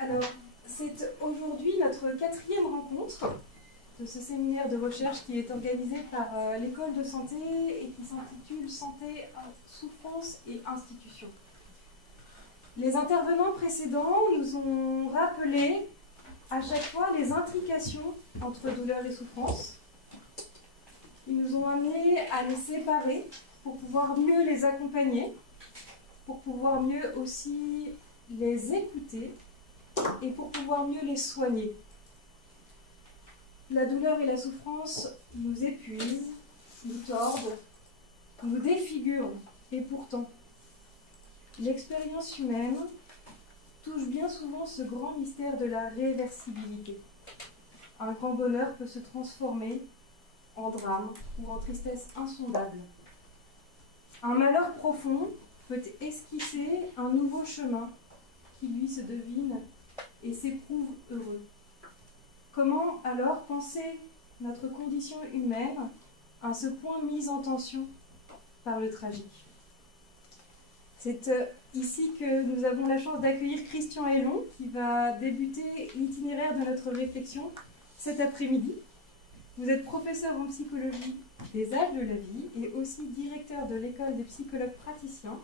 Alors, c'est aujourd'hui notre 4e rencontre de ce séminaire de recherche qui est organisé par l'école de santé et qui s'intitule Santé, souffrance et institutions. Les intervenants précédents nous ont rappelé à chaque fois les intrications entre douleur et souffrance. Ils nous ont amenés à les séparer pour pouvoir mieux les accompagner, pour pouvoir mieux aussi les écouter et pour pouvoir mieux les soigner. La douleur et la souffrance nous épuisent, nous tordent, nous défigurent. Et pourtant, l'expérience humaine touche bien souvent ce grand mystère de la réversibilité. Un grand bonheur peut se transformer en drame ou en tristesse insondable. Un malheur profond peut esquisser un nouveau chemin qui lui se devine et s'éprouve heureux. Comment alors penser notre condition humaine à ce point mise en tension par le tragique? C'est ici que nous avons la chance d'accueillir Christian Hélon qui va débuter l'itinéraire de notre réflexion cet après-midi. Vous êtes professeur en psychologie des âges de la vie et aussi directeur de l'école des psychologues praticiens,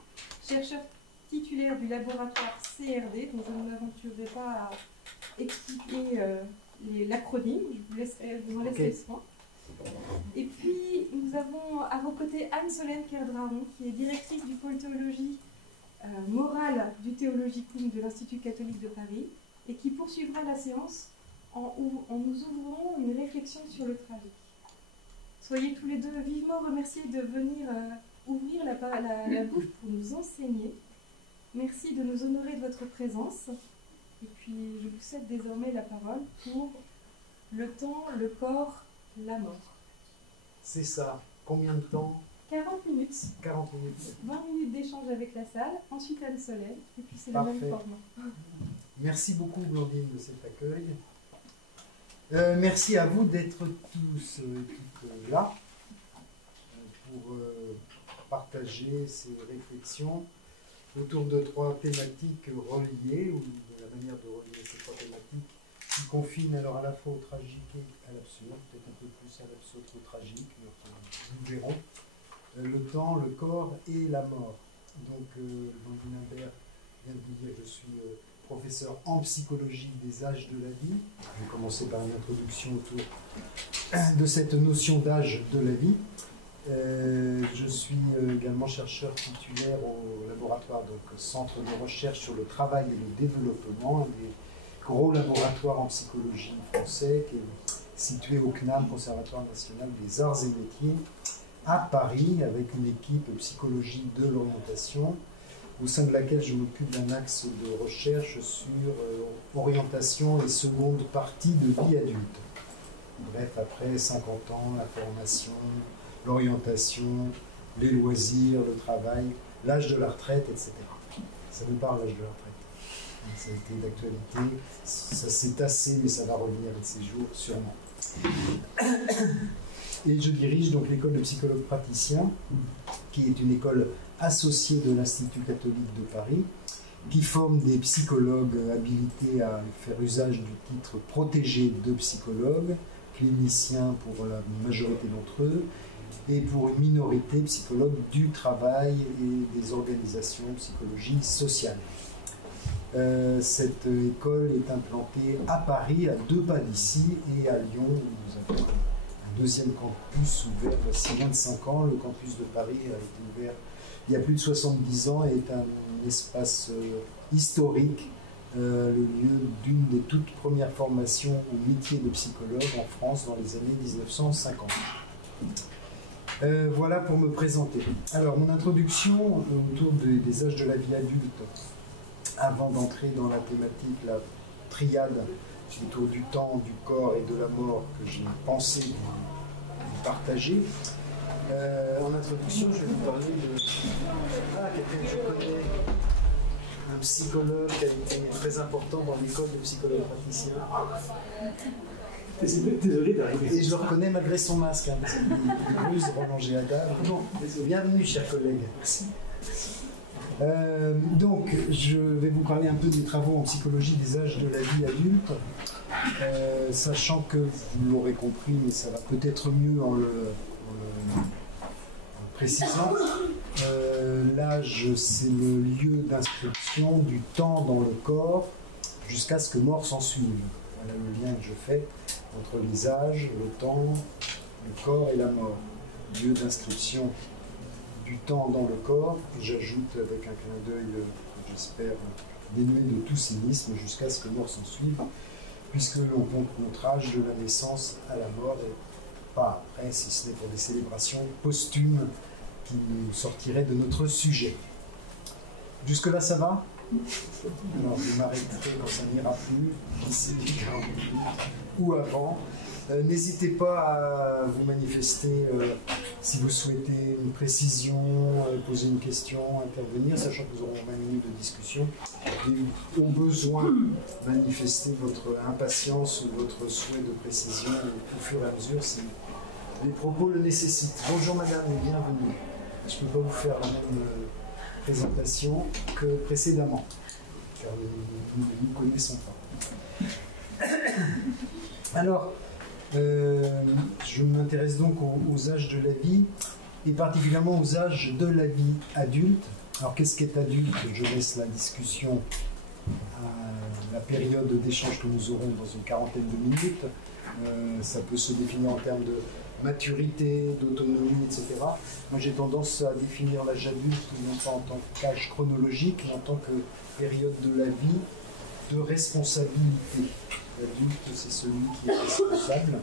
chercheur titulaire du laboratoire CRD, dont je ne m'aventurerai pas à expliquer l'acronyme, je vous en laisserai le soin. Et puis, nous avons à vos côtés Anne-Solène Kerdraron, qui est directrice du pôle théologie morale du Theologicum de l'Institut catholique de Paris, et qui poursuivra la séance en nous ouvrant une réflexion sur le tragique. Soyez tous les deux vivement remerciés de venir ouvrir la bouche pour nous enseigner. Merci de nous honorer de votre présence. Et puis, je vous cède désormais la parole pour le temps, le corps, la mort. C'est ça. Combien de temps? 40 minutes. 40 minutes. 20 minutes d'échange avec la salle, ensuite Anne-Solène, et puis c'est le même format. Merci beaucoup, Blandine, de cet accueil. Merci à vous d'être tous là pour partager ces réflexions autour de 3 thématiques reliées, ou de la manière de relier ces 3 thématiques, qui confinent alors à la fois au tragique et à l'absurde, peut-être un peu plus à l'absurde qu'au tragique, nous verrons. Le temps, le corps et la mort. Donc, Blandine Imbert vient de vous dire, je suis professeur en psychologie des âges de la vie. Je vais commencer par une introduction autour de cette notion d'âge de la vie. Je suis également chercheur titulaire au laboratoire, donc Centre de recherche sur le travail et le développement, un des gros laboratoires en psychologie français, qui est situé au CNAM, Conservatoire national des arts et métiers, à Paris, avec une équipe psychologie de l'orientation, au sein de laquelle je m'occupe d'un axe de recherche sur orientation et seconde partie de vie adulte. Bref, après 50 ans, la formation, l'orientation, les loisirs, le travail, l'âge de la retraite, etc. Ça me parle, l'âge de la retraite. Ça a été d'actualité, ça s'est tassé, mais ça va revenir de ces jours, sûrement. Et je dirige donc l'école de psychologues praticiens, qui est une école associée de l'Institut catholique de Paris, qui forme des psychologues habilités à faire usage du titre protégé de psychologue, cliniciens pour la majorité d'entre eux, et pour une minorité psychologue du travail et des organisations psychologie sociale. Cette école est implantée à Paris, à 2 pas d'ici, et à Lyon, où nous avons un 2e campus ouvert voici 25 ans. Le campus de Paris a été ouvert il y a plus de 70 ans et est un espace historique, le lieu d'une des toutes premières formations au métier de psychologue en France dans les années 1950. Voilà pour me présenter. Alors, mon introduction autour des âges de la vie adulte, avant d'entrer dans la thématique, la triade autour du temps, du corps et de la mort que j'ai pensé vous partager. En introduction, je vais vous parler de quelqu'un que je connais, un psychologue qui a été très important dans l'école de psychologues praticiens. Désolé d'arriver. Et je le reconnais malgré son masque, parce qu'il est ruse, Roland Géada. Bon, bienvenue, chers collègues. Merci. Donc, je vais vous parler un peu des travaux en psychologie des âges de la vie adulte, sachant que vous l'aurez compris, mais ça va peut-être mieux en le précisant. L'âge, c'est le lieu d'inscription du temps dans le corps jusqu'à ce que mort s'en suive. Voilà le lien que je fais entre les âges, le temps, le corps et la mort. Lieu d'inscription du temps dans le corps, et j'ajoute avec un clin d'œil, j'espère, dénué de tout cynisme, jusqu'à ce que mort s'en suive, puisque l'on compte notre âge de la naissance à la mort, et pas après, si ce n'est pour des célébrations posthumes qui nous sortiraient de notre sujet. Jusque-là, ça va? Alors, je m'arrêterai quand ça n'ira plus, d'ici 40 minutes, ou avant. N'hésitez pas à vous manifester si vous souhaitez une précision, poser une question, intervenir, sachant que nous aurons 20 minutes de discussion. Et au besoin, manifester votre impatience ou votre souhait de précision au fur et à mesure si les propos le nécessitent. Bonjour madame et bienvenue. Je ne peux pas vous faire la même présentation que précédemment, car nous ne nous connaissons pas. Alors, je m'intéresse donc aux âges de la vie, et particulièrement aux âges de la vie adulte. Alors, qu'est-ce qu'est adulte? Je laisse la discussion à la période d'échange que nous aurons dans une quarantaine de minutes. Ça peut se définir en termes de maturité, d'autonomie, etc. Moi, j'ai tendance à définir l'âge adulte non pas en tant qu'âge chronologique, mais en tant que période de la vie de responsabilité. L'adulte, c'est celui qui est responsable.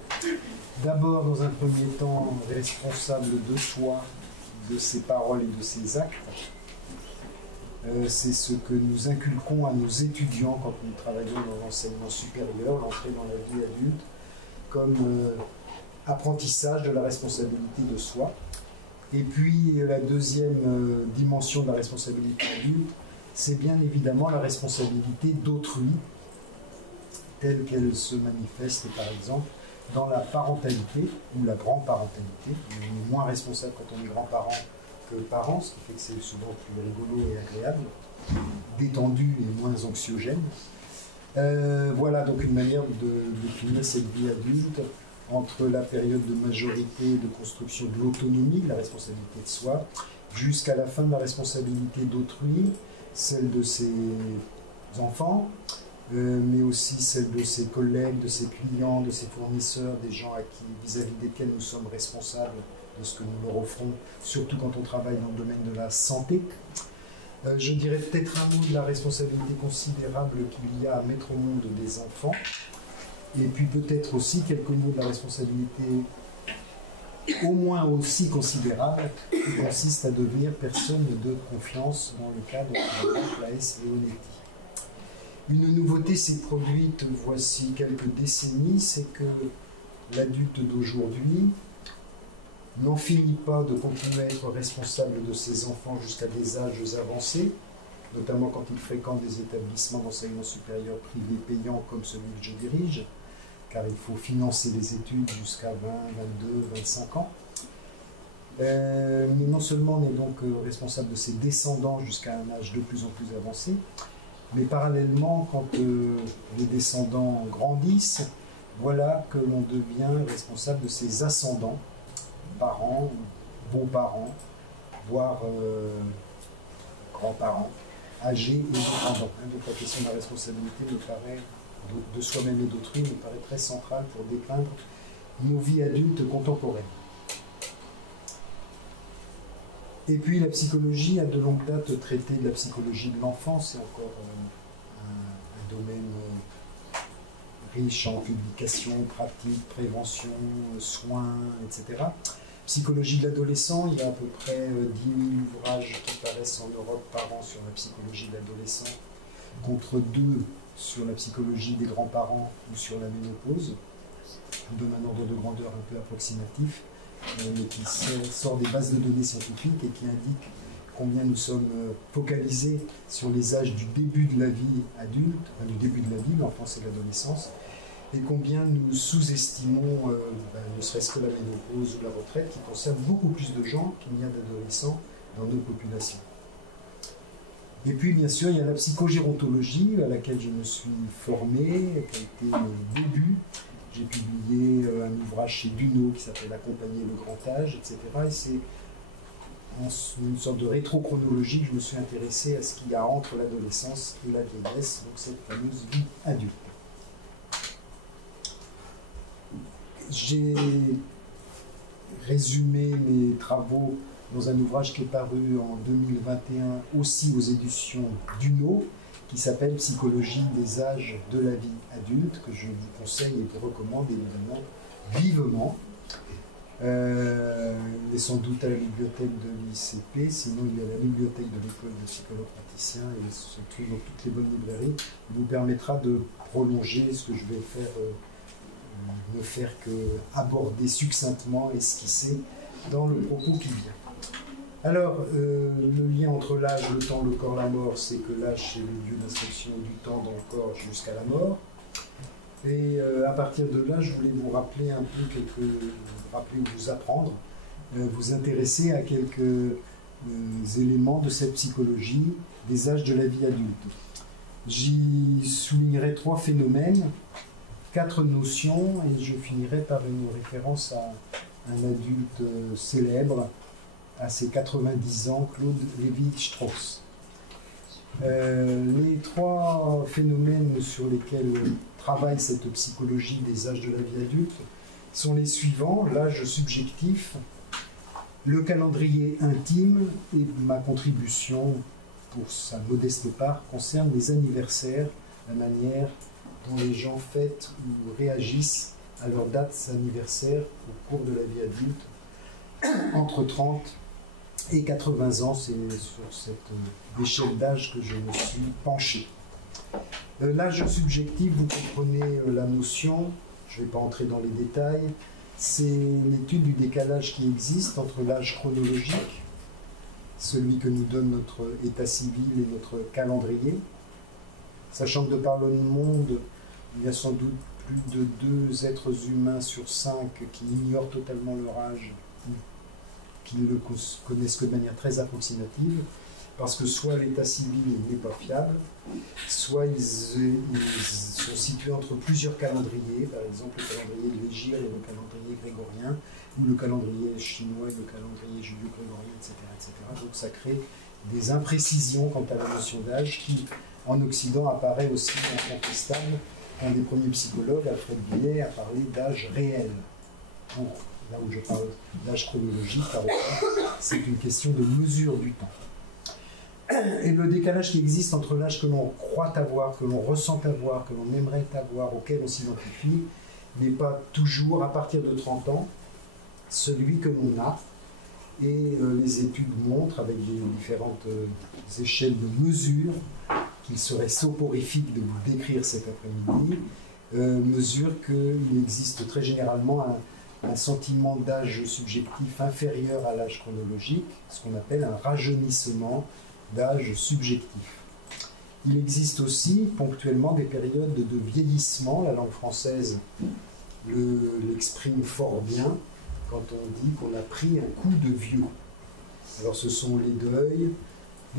D'abord, dans un premier temps, responsable de soi, de ses paroles et de ses actes. C'est ce que nous inculquons à nos étudiants quand nous travaillons dans l'enseignement supérieur, l'entrée dans la vie adulte, comme apprentissage de la responsabilité de soi. Et puis, la deuxième dimension de la responsabilité adulte, c'est bien évidemment la responsabilité d'autrui, telle qu'elle se manifeste par exemple dans la parentalité ou la grand-parentalité. On est moins responsable quand on est grand-parent que parent, ce qui fait que c'est souvent plus rigolo et agréable, détendu et moins anxiogène. Voilà donc une manière de définir cette vie adulte entre la période de majorité, de construction de l'autonomie, de la responsabilité de soi, jusqu'à la fin de la responsabilité d'autrui, celle de ses enfants, mais aussi celle de ses collègues, de ses clients, de ses fournisseurs, des gens vis-à-vis desquels nous sommes responsables de ce que nous leur offrons, surtout quand on travaille dans le domaine de la santé. Je dirais peut-être un mot de la responsabilité considérable qu'il y a à mettre au monde des enfants, et puis peut-être aussi quelques mots de la responsabilité au moins aussi considérable qui consiste à devenir personne de confiance dans le cadre de la S et Onetti. Une nouveauté s'est produite voici quelques décennies, c'est que l'adulte d'aujourd'hui n'en finit pas de continuer à être responsable de ses enfants jusqu'à des âges avancés, notamment quand il fréquente des établissements d'enseignement supérieur privés payants comme celui que je dirige, car il faut financer les études jusqu'à 20, 22, 25 ans. Mais non seulement on est donc responsable de ses descendants jusqu'à un âge de plus en plus avancé, mais parallèlement, quand les descendants grandissent, voilà que l'on devient responsable de ses ascendants, parents, beaux-parents, voire grands-parents, âgés et dépendants. Donc la question de la responsabilité me paraît, de soi-même et d'autrui, me paraît très centrale pour dépeindre nos vies adultes contemporaines. Et puis la psychologie a de longue date traité de la psychologie de l'enfance, c'est encore un domaine riche en publications, pratiques, prévention, soins, etc. Psychologie de l'adolescent, il y a à peu près 10 000 ouvrages qui paraissent en Europe par an sur la psychologie de l'adolescent, contre 2 sur la psychologie des grands-parents ou sur la ménopause. Je vous donne un ordre de grandeur un peu approximatif, mais qui sort des bases de données scientifiques et qui indique combien nous sommes focalisés sur les âges du début de la vie adulte, enfin du début de la vie, l'enfance et l'adolescence, et combien nous sous-estimons ne serait-ce que la ménopause ou la retraite, qui concerne beaucoup plus de gens qu'il n'y a d'adolescents dans nos populations. Et puis, bien sûr, il y a la psychogérontologie à laquelle je me suis formé, qui a été mon début. J'ai publié un ouvrage chez Duno qui s'appelle Accompagner le grand âge, etc. Et c'est en une sorte de rétrochronologie que je me suis intéressé à ce qu'il y a entre l'adolescence et la vieillesse, donc cette fameuse vie adulte. J'ai résumé mes travaux dans un ouvrage qui est paru en 2021 aussi aux éditions Duno, qui s'appelle Psychologie des âges de la vie adulte, que je vous conseille et vous recommande évidemment vivement. Il est sans doute à la bibliothèque de l'ICP, sinon il y a la bibliothèque de l'école de psychologues praticiens et il se trouve dans toutes les bonnes librairies. Il vous permettra de prolonger ce que je vais faire, ne faire que aborder succinctement, esquisser dans le propos qui vient. Alors, le lien entre l'âge, le temps, le corps, la mort, c'est que l'âge, c'est le lieu d'inscription du temps dans le corps jusqu'à la mort. Et à partir de là, je voulais vous rappeler un peu vous apprendre, vous intéresser à quelques éléments de cette psychologie des âges de la vie adulte. J'y soulignerai 3 phénomènes, 4 notions, et je finirai par une référence à un adulte célèbre, à ses 90 ans, Claude Lévi-Strauss. Les 3 phénomènes sur lesquels travaille cette psychologie des âges de la vie adulte sont les suivants: l'âge subjectif, le calendrier intime, et ma contribution, pour sa modeste part, concerne les anniversaires, la manière dont les gens fêtent ou réagissent à leurs dates anniversaires au cours de la vie adulte, entre 30 et 80 ans. C'est sur cette échelle d'âge que je me suis penché. L'âge subjectif, vous comprenez la notion, je ne vais pas entrer dans les détails, c'est l'étude du décalage qui existe entre l'âge chronologique, celui que nous donne notre état civil et notre calendrier, sachant que de par le monde, il y a sans doute plus de 2 êtres humains sur 5 qui ignorent totalement leur âge, qui ne le connaissent que de manière très approximative, parce que soit l'état civil n'est pas fiable, soit ils sont situés entre plusieurs calendriers, par exemple le calendrier de l'Hégire et le calendrier grégorien, ou le calendrier chinois et le calendrier julio-grégorien, etc., etc. Donc ça crée des imprécisions quant à la notion d'âge qui, en Occident, apparaît aussi incontestable. Un des premiers psychologues, Alfred Binet, a parlé d'âge réel. Bon, là où je parle d'âge chronologique, c'est une question de mesure du temps. Et le décalage qui existe entre l'âge que l'on croit avoir, que l'on ressent avoir, que l'on aimerait avoir, auquel on s'identifie, n'est pas toujours, à partir de 30 ans, celui que l'on a. Et les études montrent, avec des différentes échelles de mesure, qu'il serait soporifique de vous décrire cet après-midi, mesure qu'il existe très généralement un sentiment d'âge subjectif inférieur à l'âge chronologique, ce qu'on appelle un rajeunissement d'âge subjectif. Il existe aussi ponctuellement des périodes de vieillissement. La langue française l'exprime fort bien quand on dit qu'on a pris un coup de vieux. Alors ce sont les deuils,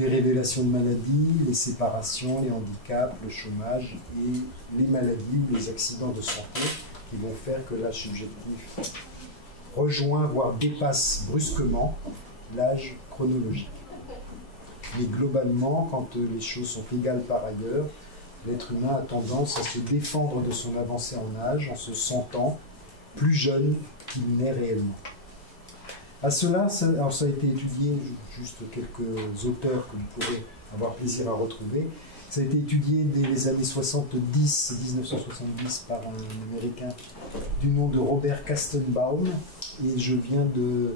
les révélations de maladies, les séparations, les handicaps, le chômage et les maladies ou les accidents de santé qui vont faire que l'âge subjectif rejoint, voire dépasse brusquement l'âge chronologique. Mais globalement, quand les choses sont égales par ailleurs, l'être humain a tendance à se défendre de son avancée en âge en se sentant plus jeune qu'il n'est réellement. À cela, alors ça a été étudié, juste quelques auteurs que vous pourrez avoir plaisir à retrouver, ça a été étudié dès les années 70, 1970, par un Américain du nom de Robert Kastenbaum, et je viens de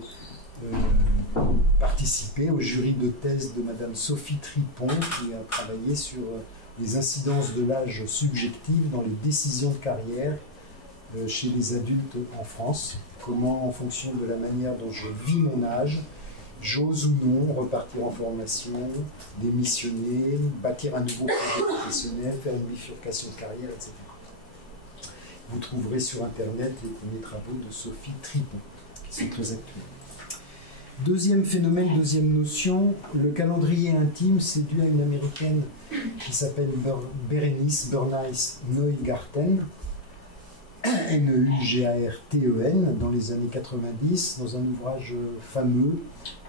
participer au jury de thèse de Madame Sophie Tripon, qui a travaillé sur les incidences de l'âge subjectif dans les décisions de carrière chez les adultes en France. Comment, en fonction de la manière dont je vis mon âge, j'ose ou non repartir en formation, démissionner, bâtir un nouveau projet professionnel, faire une bifurcation de carrière, etc. Vous trouverez sur Internet les premiers travaux de Sophie Tripon, qui sont très actuels. Deuxième phénomène, deuxième notion, le calendrier intime, c'est dû à une américaine qui s'appelle Berenice Neugarten, Neugarten, dans les années 90, dans un ouvrage fameux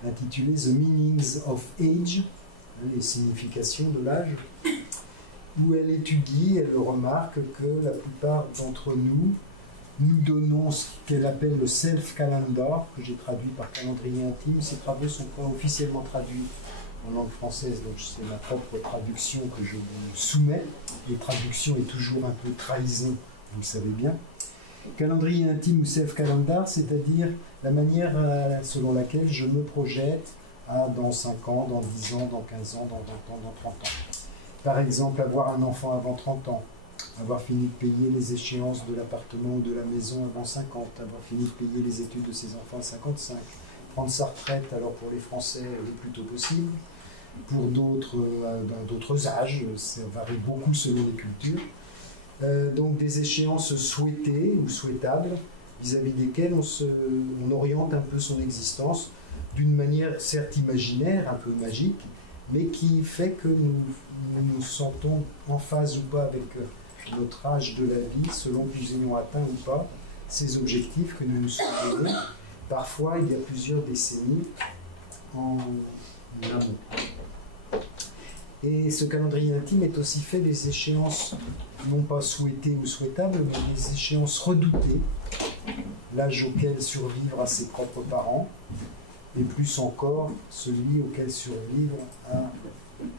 intitulé The Meanings of Age, les significations de l'âge, où elle étudie, elle remarque que la plupart d'entre nous, nous donnons ce qu'elle appelle le self-calendar, que j'ai traduit par calendrier intime. Ces travaux ne sont pas officiellement traduits en langue française, donc c'est ma propre traduction que je vous soumets. Les traductions est toujours un peu trahison, vous le savez bien. Calendrier intime ou self-calendar, c'est-à-dire la manière selon laquelle je me projette à dans 5 ans, dans 10 ans, dans 15 ans, dans 20 ans, dans 30 ans. Par exemple, avoir un enfant avant 30 ans, avoir fini de payer les échéances de l'appartement ou de la maison avant 50, avoir fini de payer les études de ses enfants à 55, prendre sa retraite, alors pour les Français le plus tôt possible, pour d'autres dans d'autres âges, ça varie beaucoup selon les cultures. Donc des échéances souhaitées ou souhaitables vis-à-vis desquelles on oriente un peu son existence d'une manière certes imaginaire, un peu magique, mais qui fait que nous nous sentons en phase ou pas avec notre âge de la vie, selon que nous ayons atteint ou pas ces objectifs que nous nous sommes donnés, parfois il y a plusieurs décennies en amont. Et ce calendrier intime est aussi fait des échéances, non pas souhaitées ou souhaitables, mais des échéances redoutées, l'âge auquel survivre à ses propres parents, et plus encore celui auquel survivre à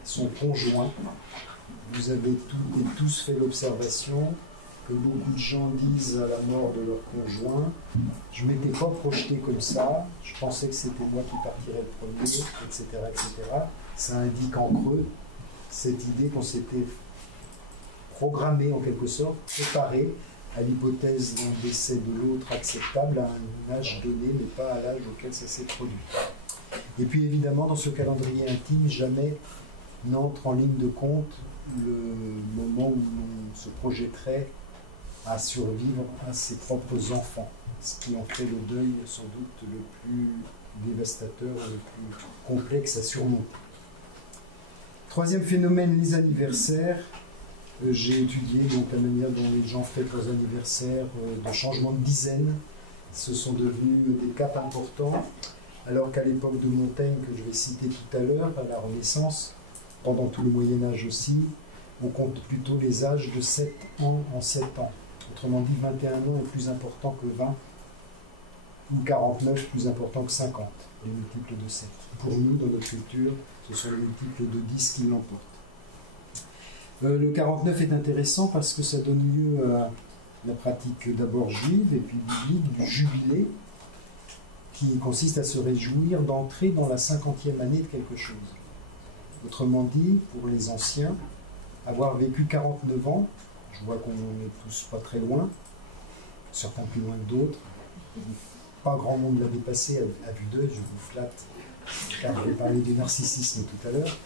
son conjoint. Vous avez toutes et tous fait l'observation que beaucoup de gens disent à la mort de leur conjoint « je ne m'étais pas projeté comme ça, je pensais que c'était moi qui partirais le premier, etc. etc. » Ça indique en creux cette idée qu'on s'était programmé en quelque sorte, préparé à l'hypothèse d'un décès de l'autre acceptable à un âge donné, mais pas à l'âge auquel ça s'est produit. Et puis évidemment, dans ce calendrier intime, jamais n'entre en ligne de compte le moment où l'on se projetterait à survivre à ses propres enfants, ce qui en fait le deuil sans doute le plus dévastateur, le plus complexe à surmonter. Troisième phénomène, les anniversaires. J'ai étudié donc la manière dont les gens fêtent leurs anniversaires, de changement de dizaines. Ce sont devenus des caps importants, alors qu'à l'époque de Montaigne, que je vais citer tout à l'heure, à la Renaissance, pendant tout le Moyen-Âge aussi, on compte plutôt les âges de 7 ans en 7 ans. Autrement dit, 21 ans est plus important que 20, ou 49 plus important que 50, les multiples de 7. Pour nous, dans notre culture, ce sont les multiples de 10 qui l'emportent. Le 49 est intéressant parce que ça donne lieu à la pratique d'abord juive et puis biblique du jubilé, qui consiste à se réjouir d'entrer dans la 50e année de quelque chose. Autrement dit, pour les anciens, avoir vécu 49 ans, je vois qu'on n'est tous pas très loin, certains plus loin que d'autres, pas grand monde l'a dépassé à vue d'œil, je vous flatte, car je vais parler du narcissisme tout à l'heure.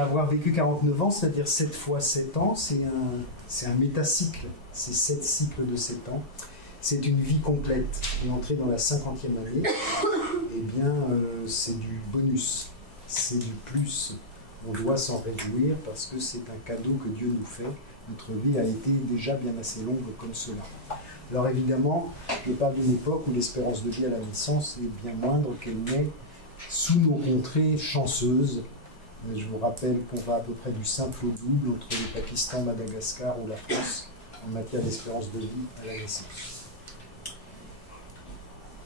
Avoir vécu 49 ans, c'est-à-dire 7 fois 7 ans, c'est un métacycle, c'est 7 cycles de 7 ans, c'est une vie complète. Et entrer dans la 50e année, eh bien, c'est du bonus, c'est du plus. On doit s'en réjouir parce que c'est un cadeau que Dieu nous fait. Notre vie a été déjà bien assez longue comme cela. Alors évidemment, je parle d'une époque où l'espérance de vie à la naissance est bien moindre qu'elle n'est sous nos contrées chanceuses. Je vous rappelle qu'on va à peu près du simple au double entre le Pakistan, Madagascar ou la France en matière d'espérance de vie à la naissance.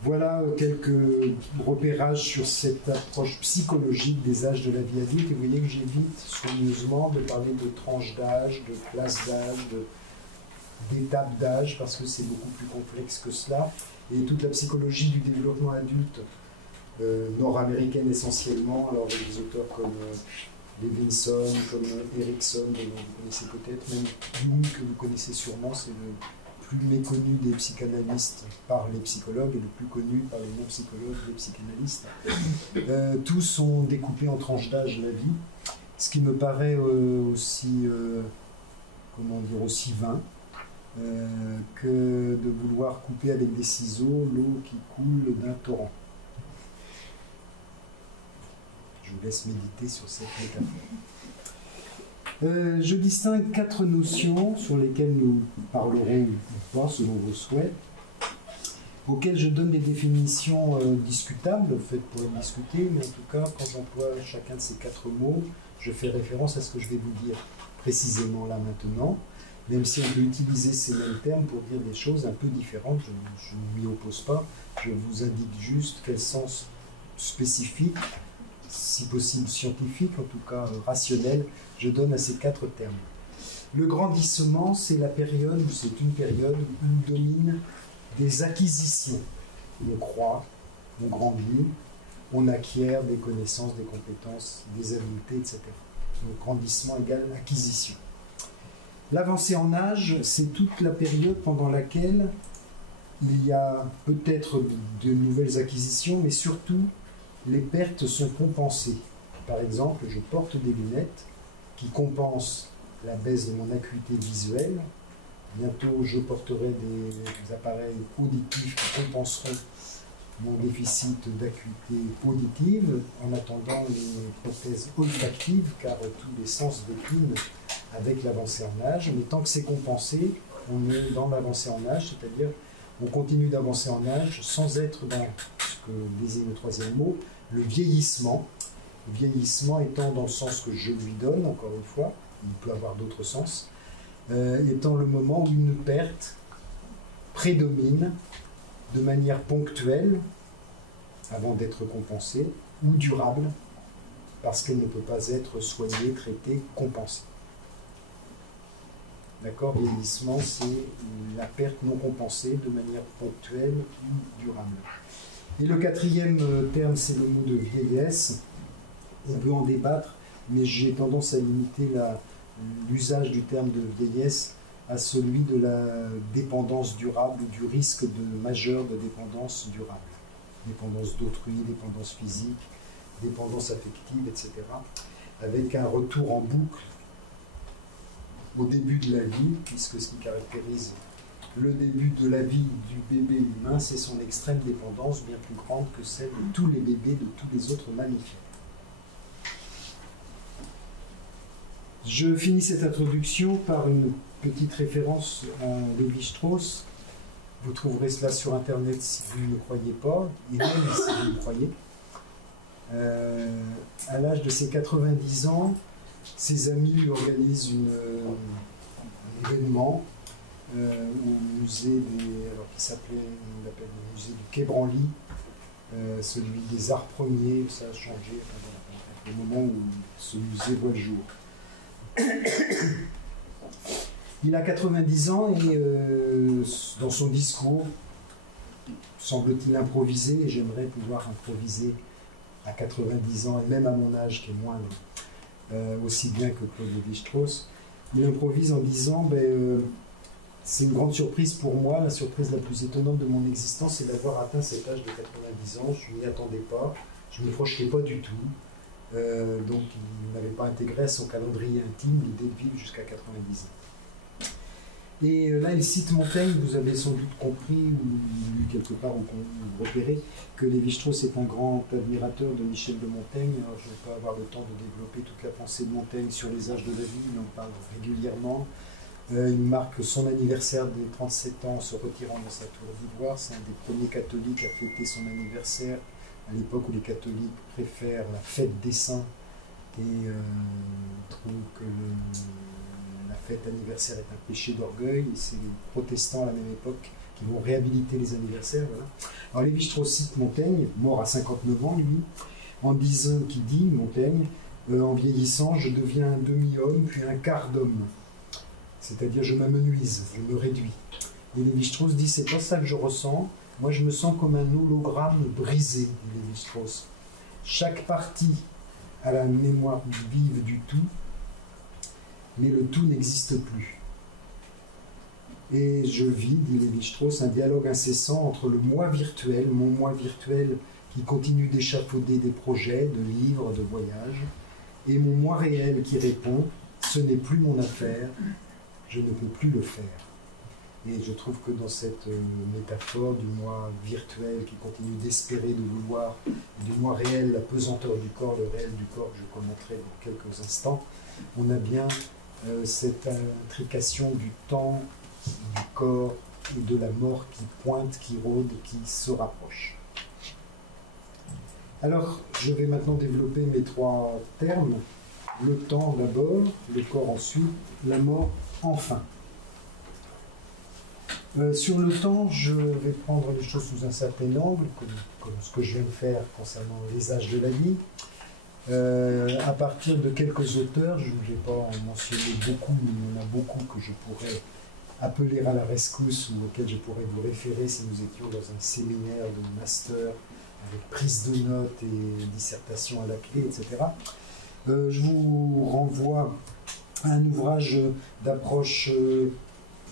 Voilà quelques repérages sur cette approche psychologique des âges de la vie adulte. Et vous voyez que j'évite soigneusement de parler de tranches d'âge, de classes d'âge, d'étapes d'âge, parce que c'est beaucoup plus complexe que cela. Et toute la psychologie du développement adulte, nord-américaine essentiellement, alors des auteurs comme Levinson, comme Erickson, dont vous connaissez peut-être, même Jung, que vous connaissez sûrement, c'est le plus méconnu des psychanalystes par les psychologues et le plus connu par les non-psychologues des psychanalystes. Tous sont découpés en tranches d'âge la vie, ce qui me paraît aussi vain que de vouloir couper avec des ciseaux l'eau qui coule d'un torrent. vous laisse méditer sur cette métaphore. Je distingue 4 notions sur lesquelles nous parlerons ou pas, selon vos souhaits, auxquelles je donne des définitions discutables, faites pour en discuter, mais en tout cas, quand j'emploie chacun de ces 4 mots, je fais référence à ce que je vais vous dire précisément là maintenant, même si on peut utiliser ces mêmes termes pour dire des choses un peu différentes, je ne m'y oppose pas, je vous indique juste quel sens spécifique, si possible scientifique, en tout cas rationnel, je donne à ces 4 termes. Le grandissement, c'est la période, c'est une période où domine des acquisitions. On croît, on grandit, on acquiert des connaissances, des compétences, des habiletés, etc. Donc grandissement égale acquisition. L'avancée en âge, c'est toute la période pendant laquelle il y a peut-être de nouvelles acquisitions, mais surtout les pertes sont compensées. Par exemple, je porte des lunettes qui compensent la baisse de mon acuité visuelle. Bientôt, je porterai des appareils auditifs qui compenseront mon déficit d'acuité auditive, en attendant les prothèses olfactives, car tous les sens déclinent avec l'avancée en âge. Mais tant que c'est compensé, on est dans l'avancée en âge, c'est-à-dire on continue d'avancer en âge sans être dans ce que désigne le 3e mot, le vieillissement. Le vieillissement étant dans le sens que je lui donne, encore une fois, il peut avoir d'autres sens, étant le moment où une perte prédomine de manière ponctuelle, avant d'être compensée, ou durable, parce qu'elle ne peut pas être soignée, traitée, compensée. D'accord ? Vieillissement, c'est la perte non compensée de manière ponctuelle ou durable. Et le 4e terme, c'est le mot de vieillesse. On peut en débattre, mais j'ai tendance à limiter l'usage du terme de vieillesse à celui de la dépendance durable ou du risque majeur de dépendance durable. Dépendance d'autrui, dépendance physique, dépendance affective, etc. Avec un retour en boucle au début de la vie, puisque ce qui caractérise le début de la vie du bébé humain, c'est son extrême dépendance, bien plus grande que celle de tous les bébés de tous les autres mammifères. Je finis cette introduction par une petite référence à Lévi-Strauss. Vous trouverez cela sur Internet si vous ne me croyez pas, et même si vous me croyez. À l'âge de ses 90 ans, ses amis lui organisent un événement au musée qui s'appelait, on l'appelle le musée du Quai Branly, celui des arts premiers, ça a changé, au moment où ce musée voit le jour. Il a 90 ans et dans son discours, semble-t-il improviser, et j'aimerais pouvoir improviser à 90 ans, et même à mon âge qui est moindre, aussi bien que Claude Lévi-Strauss, il improvise en disant c'est une grande surprise pour moi, la surprise la plus étonnante de mon existence, c'est d'avoir atteint cet âge de 90 ans, je ne m'y attendais pas, je ne me projetais pas du tout. Donc il n'avait pas intégré à son calendrier intime l'idée de vivre jusqu'à 90 ans. Et là il cite Montaigne, vous avez sans doute compris ou lu quelque part ou repéré que Lévi-Strauss est un grand admirateur de Michel de Montaigne. Alors, je ne vais pas avoir le temps de développer toute la pensée de Montaigne sur les âges de la vie, il en parle régulièrement. Il marque son anniversaire des 37 ans en se retirant de sa tour d'ivoire, c'est un des premiers catholiques à fêter son anniversaire à l'époque où les catholiques préfèrent la fête des saints et trouvent que la fête anniversaire est un péché d'orgueil, et c'est les protestants à la même époque qui vont réhabiliter les anniversaires. Voilà. Alors Lévi-Strauss cite Montaigne, mort à 59 ans lui, en disant, qui dit, Montaigne, en vieillissant, je deviens un demi-homme puis un quart d'homme. C'est-à-dire je m'amenuise, je me réduis. Et Lévi-Strauss dit, c'est pas ça que je ressens. Moi, je me sens comme un hologramme brisé, dit Lévi-Strauss. Chaque partie a la mémoire vive du tout, mais le tout n'existe plus. Et je vis, dit Lévi-Strauss, un dialogue incessant entre le moi virtuel, mon moi virtuel qui continue d'échafauder des projets, de livres, de voyages, et mon moi réel qui répond, ce n'est plus mon affaire, je ne peux plus le faire. Et je trouve que dans cette métaphore du moi virtuel qui continue d'espérer, de vouloir, et du moi réel, la pesanteur du corps, le réel du corps, que je commenterai dans quelques instants, on a bien cette intrication du temps, du corps et de la mort qui pointe, qui rôde, qui se rapproche. Alors, je vais maintenant développer mes trois termes. Le temps d'abord, le corps ensuite, la mort enfin. Sur le temps, je vais prendre les choses sous un certain angle, comme ce que je viens de faire concernant les âges de la vie. À partir de quelques auteurs, je ne vais pas en mentionner beaucoup, mais il y en a beaucoup que je pourrais appeler à la rescousse ou auxquels je pourrais vous référer si nous étions dans un séminaire de master avec prise de notes et dissertation à la clé, etc. Je vous renvoie à un ouvrage d'approche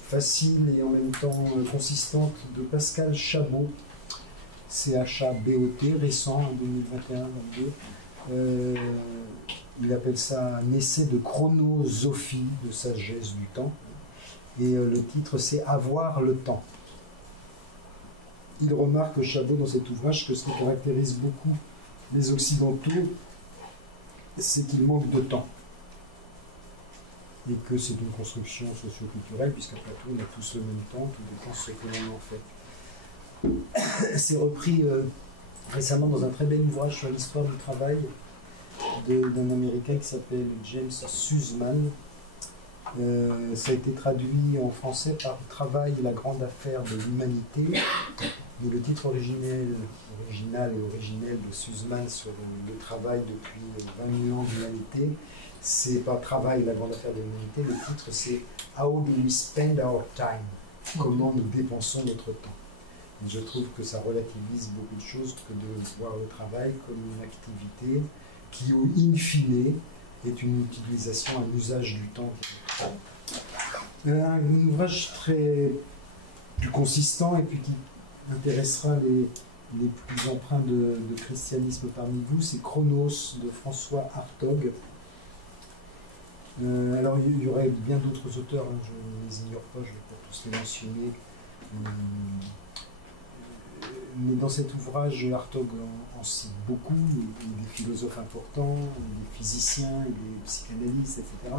facile et en même temps consistante de Pascal Chabot, C-H-A-B-O-T, récent, en 2021-2022. Il appelle ça un essai de chronosophie, de sagesse du temps. Et le titre, c'est « Avoir le temps ». Il remarque, Chabot, dans cet ouvrage, que ce qui caractérise beaucoup les Occidentaux, c'est qu'il manque de temps. Et que c'est une construction socio-culturelle, puisqu'après tout, on a tous le même temps, tout dépend de ce que l'on en fait. C'est repris récemment dans un très bel ouvrage sur l'histoire du travail d'un Américain qui s'appelle James Sussman. Ça a été traduit en français par « Travail et la grande affaire de l'humanité ». Mais le titre original et originel de Sussman sur le travail depuis 20 000 ans d'humanité, c'est pas « Travail et la grande affaire de l'humanité », le titre c'est « How do we spend our time ?» Comment nous dépensons notre temps. Et je trouve que ça relativise beaucoup de choses que de voir le travail comme une activité qui, in fine, est une utilisation, un usage du temps. Un ouvrage très plus consistant et puis qui intéressera les plus empreints de christianisme parmi vous, c'est Chronos de François Hartog. Alors il y aurait bien d'autres auteurs, hein, je ne les ignore pas, je ne vais pas tous les mentionner. Mais dans cet ouvrage, Hartog en cite beaucoup, des philosophes importants, des physiciens, des psychanalystes, etc.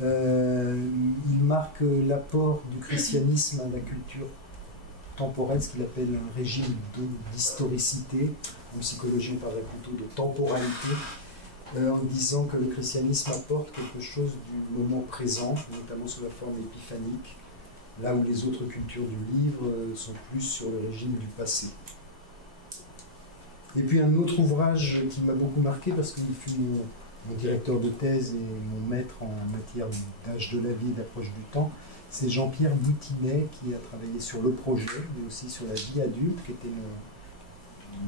Il marque l'apport du christianisme à la culture temporelle, ce qu'il appelle un régime d'historicité. En psychologie, on parlerait plutôt de temporalité, en disant que le christianisme apporte quelque chose du moment présent, notamment sous la forme épiphanique, là où les autres cultures du livre sont plus sur le régime du passé. Et puis un autre ouvrage qui m'a beaucoup marqué, parce qu'il fut mon directeur de thèse et mon maître en matière d'âge de la vie et d'approche du temps, c'est Jean-Pierre Boutinet qui a travaillé sur le projet, mais aussi sur la vie adulte, qui était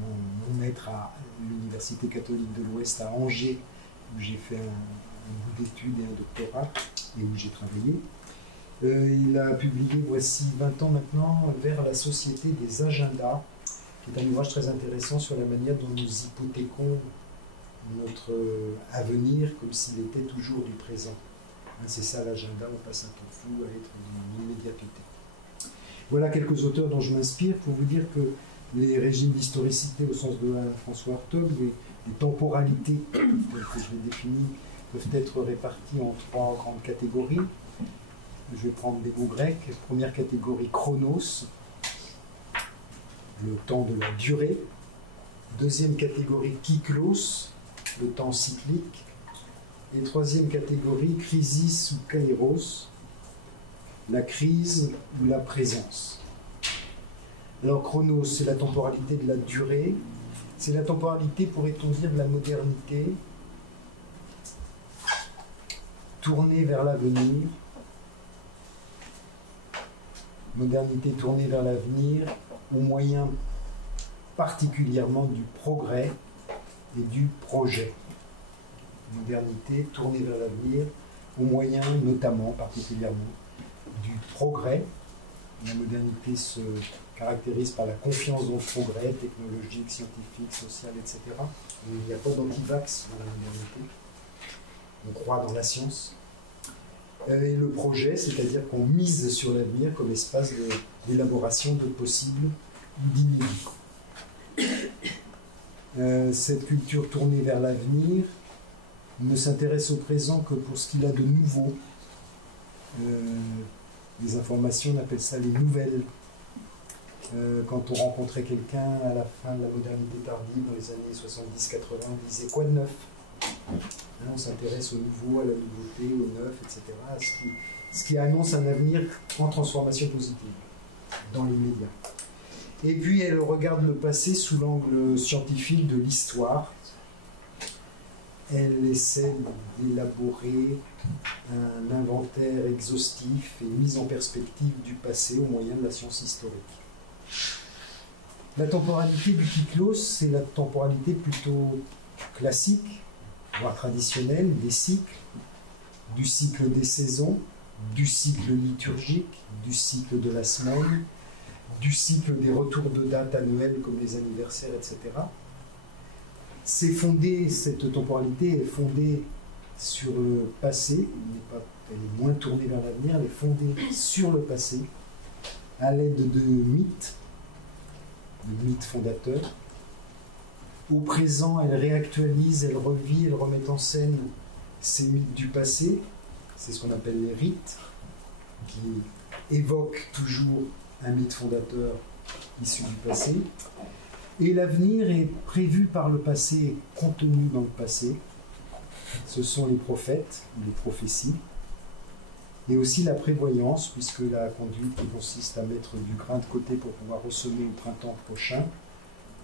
mon maître à l'Université catholique de l'Ouest à Angers, où j'ai fait un bout d'études et un doctorat, et où j'ai travaillé. Il a publié, voici 20 ans maintenant, Vers la société des agendas, qui est un ouvrage très intéressant sur la manière dont nous hypothéquons notre avenir comme s'il était toujours du présent. C'est ça l'agenda, on passe un temps fou à être dans l'immédiateté. Voilà quelques auteurs dont je m'inspire pour vous dire que les régimes d'historicité au sens de François Hartog, les temporalités telles que je les définis, peuvent être réparties en trois grandes catégories. Je vais prendre des mots grecs. Première catégorie, chronos, le temps de la durée. Deuxième catégorie, kyklos, le temps cyclique. Et troisième catégorie, crisis ou kairos, la crise ou la présence. Alors chronos, c'est la temporalité de la durée, c'est la temporalité, pourrait-on dire, de la modernité, tournée vers l'avenir, modernité tournée vers l'avenir, au moyen particulièrement du progrès et du projet. Modernité tournée vers l'avenir, au moyen notamment, particulièrement, du progrès. La modernité se caractérise par la confiance dans le progrès, technologique, scientifique, social, etc. Il n'y a pas d'antivax dans la modernité. On croit dans la science. et le projet, c'est-à-dire qu'on mise sur l'avenir comme espace d'élaboration de possibles ou d'inédits. Cette culture tournée vers l'avenir ne s'intéresse au présent que pour ce qu'il a de nouveau. Les informations, on appelle ça les nouvelles. Quand on rencontrait quelqu'un à la fin de la modernité tardive, dans les années 70-80, on disait quoi de neuf? On s'intéresse au nouveau, à la nouveauté, au neuf, etc. À ce qui annonce un avenir en transformation positive, dans l'immédiat. Et puis elle regarde le passé sous l'angle scientifique de l'histoire. Elle essaie d'élaborer un inventaire exhaustif et mise en perspective du passé au moyen de la science historique. La temporalité du Kyklos, c'est la temporalité plutôt classique, voire traditionnelle, des cycles, du cycle des saisons, du cycle liturgique, du cycle de la semaine, du cycle des retours de date annuels comme les anniversaires, etc. C'est fondé, cette temporalité est fondée sur le passé, elle est moins tournée vers l'avenir, elle est fondée sur le passé, à l'aide de mythes fondateurs. Au présent, elle réactualise, elle revit, elle remet en scène ces mythes du passé, c'est ce qu'on appelle les rites, qui évoquent toujours un mythe fondateur issu du passé. Et l'avenir est prévu par le passé, contenu dans le passé. Ce sont les prophètes, les prophéties, et aussi la prévoyance, puisque la conduite qui consiste à mettre du grain de côté pour pouvoir ressemer au printemps prochain,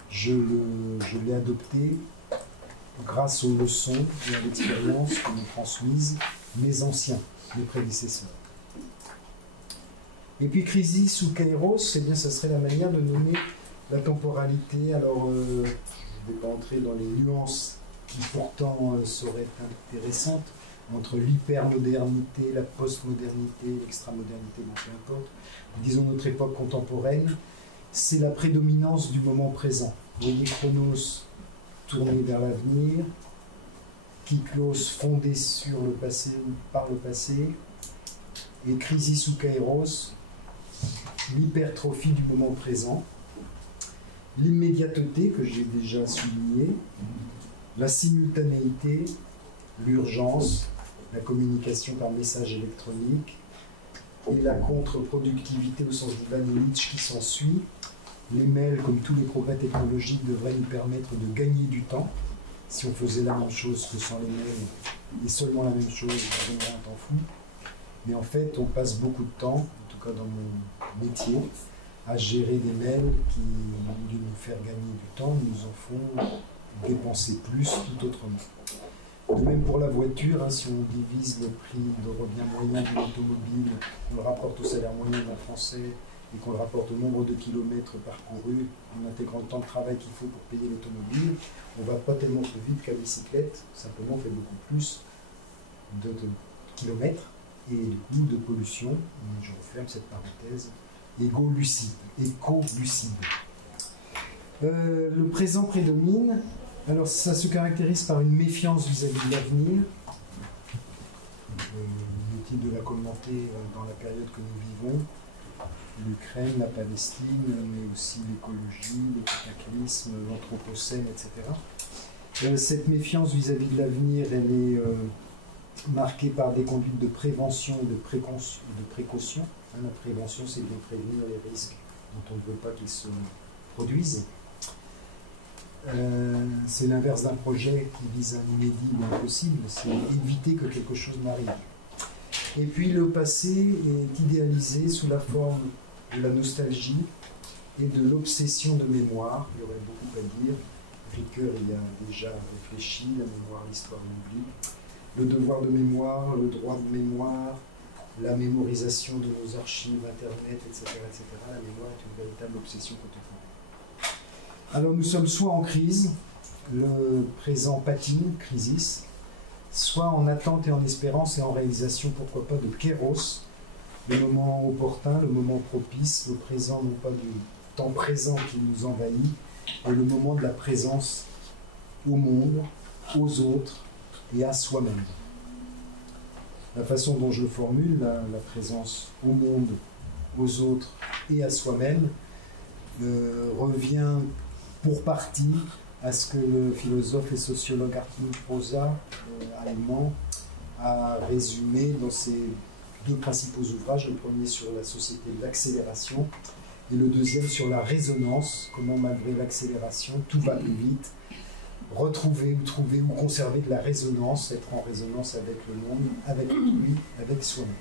je l'ai adopté grâce aux leçons et à l'expérience que m'ont transmises mes anciens, mes prédécesseurs. Et puis Chrysis ou Kairos, eh bien, ça serait la manière de nommer la temporalité. Alors, je ne vais pas entrer dans les nuances qui pourtant seraient intéressantes entre l'hypermodernité, la postmodernité, l'extramodernité, bon, peu importe. Disons notre époque contemporaine, c'est la prédominance du moment présent. Vous voyez Chronos tourné vers l'avenir, Kyklos fondé sur le passé ou par le passé, et Chrysis ou Kairos, l'hypertrophie du moment présent, l'immédiateté que j'ai déjà souligné, la simultanéité, l'urgence, la communication par message électronique et la contre-productivité au sens d'Ivan Illich qui s'ensuit. Les mails, comme tous les progrès technologiques, devraient nous permettre de gagner du temps. Si on faisait la même chose que sans les mails, et seulement la même chose, on donnerait un temps fou. Mais en fait, on passe beaucoup de temps, en tout cas dans mon métier, à gérer des mails qui, au lieu de nous faire gagner du temps, nous en font dépenser plus tout autrement. De même pour la voiture, si on divise le prix de revient moyen d'une automobile, on le rapporte au salaire moyen d'un Français et qu'on le rapporte au nombre de kilomètres parcourus en intégrant le temps de travail qu'il faut pour payer l'automobile, on ne va pas tellement plus vite qu'à bicyclette, simplement on fait beaucoup plus de kilomètres et du coup de pollution. Je referme cette parenthèse. Éco-lucide. Le présent prédomine. Alors ça se caractérise par une méfiance vis-à-vis de l'avenir. Inutile de la commenter dans la période que nous vivons. L'Ukraine, la Palestine, mais aussi l'écologie, les cataclysmes, l'anthropocène, etc. Cette méfiance vis-à-vis de l'avenir, elle est marquée par des conduites de prévention et de précaution. La prévention, c'est bien prévenir les risques dont on ne veut pas qu'ils se produisent. C'est l'inverse d'un projet qui vise un inédit ou impossible, c'est éviter que quelque chose n'arrive. Et puis le passé est idéalisé sous la forme de la nostalgie et de l'obsession de mémoire. Il y aurait beaucoup à dire. Ricoeur y a déjà réfléchi, la mémoire, l'histoire, l'oubli. Le devoir de mémoire, le droit de mémoire, la mémorisation de nos archives, Internet, etc., etc. La mémoire est une véritable obsession contemporaine. Alors nous sommes soit en crise, le présent patine, crisis, soit en attente et en espérance et en réalisation, pourquoi pas, de Kéros, le moment opportun, le moment propice, le présent, non pas du temps présent qui nous envahit, mais le moment de la présence au monde, aux autres et à soi-même. la façon dont je le formule, la présence au monde, aux autres et à soi-même, revient pour partie à ce que le philosophe et sociologue Arthur Rosa, allemand, a résumé dans ses deux principaux ouvrages, le premier sur la société de l'accélération et le deuxième sur la résonance, comment malgré l'accélération, tout va plus vite, retrouver ou trouver ou conserver de la résonance, être en résonance avec le monde, avec lui, avec soi-même.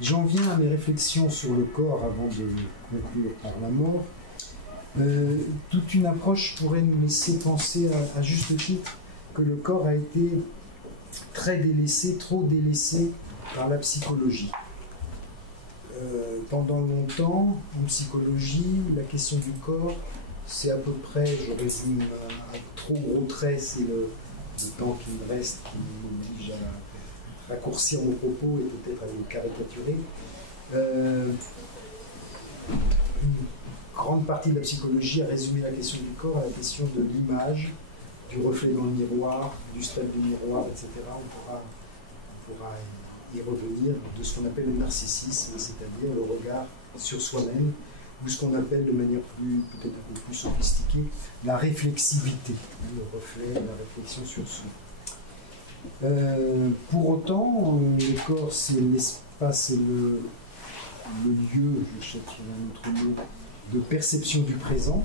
J'en viens à mes réflexions sur le corps avant de conclure par la mort. Toute une approche pourrait nous laisser penser à juste titre que le corps a été très délaissé, trop délaissé par la psychologie. Pendant longtemps, en psychologie, la question du corps, c'est à peu près, je résume à trop gros traits, c'est le temps qui me reste, qui m'oblige à raccourcir mon propos et peut-être à le caricaturer. Une grande partie de la psychologie a résumé la question du corps à la question de l'image, du reflet dans le miroir, du stade du miroir, etc. On pourra y revenir, de ce qu'on appelle le narcissisme, c'est-à-dire le regard sur soi-même, ou ce qu'on appelle de manière peut-être un peu plus sophistiquée, la réflexivité, le reflet, la réflexion sur soi. Pour autant, le corps, c'est l'espace et le lieu, je cherche un autre mot, de perception du présent.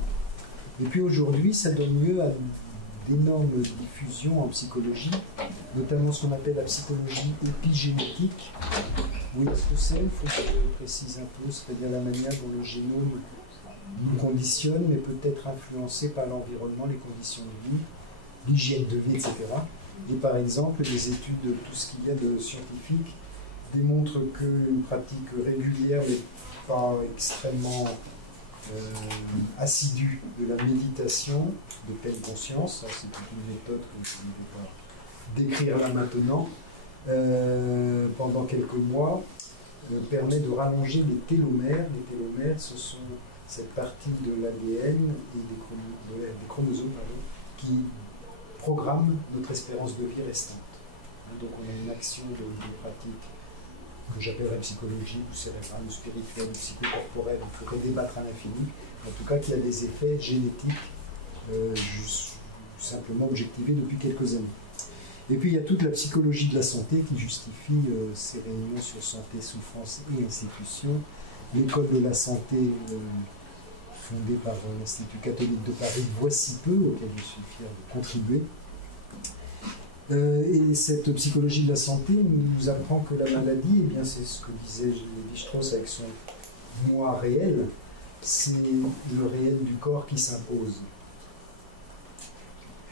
Et puis aujourd'hui, ça donne lieu à d'énormes diffusions en psychologie, notamment ce qu'on appelle la psychologie épigénétique. Oui, ce que c'est, il faut que je précise un peu, c'est-à-dire la manière dont le génome nous conditionne, mais peut être influencé par l'environnement, les conditions de vie, l'hygiène de vie, etc. Et par exemple, les études de tout ce qu'il y a de scientifique démontrent qu'une pratique régulière, mais pas extrêmement assidue, de la méditation, de pleine conscience, c'est une méthode que je ne vais pas décrire là maintenant, pendant quelques mois, permet de rallonger les télomères. Les télomères, ce sont cette partie de l'ADN et des chromosomes qui programment notre espérance de vie restante. Donc on a une action de pratique que j'appellerais psychologique ou cérébrale ou spirituelle ou psychocorporelle, il faudrait débattre à l'infini, en tout cas qui a des effets génétiques simplement objectivés depuis quelques années. Et puis il y a toute la psychologie de la santé qui justifie ces réunions sur santé, souffrance et institution. L'école de la santé fondée par l'Institut catholique de Paris, voici peu, auquel je suis fier de contribuer. Et cette psychologie de la santé nous apprend que la maladie, eh bien c'est ce que disait Lévi-Strauss avec son moi réel, c'est le réel du corps qui s'impose.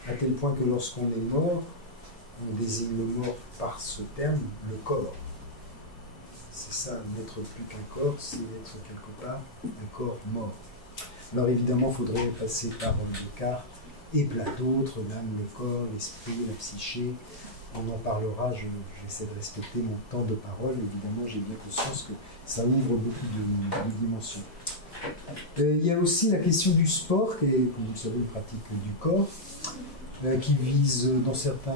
À tel point que lorsqu'on est mort, on désigne le mort par ce terme, le corps. C'est ça, n'être plus qu'un corps, c'est être quelque part un corps mort. Alors évidemment, il faudrait passer par Descartes et plein d'autres, l'âme, le corps, l'esprit, la psyché. On en parlera, j'essaie de respecter mon temps de parole. Évidemment, j'ai bien conscience que ça ouvre beaucoup de dimensions. Il y a aussi la question du sport, qui est, comme vous le savez, une pratique du corps, qui vise dans certains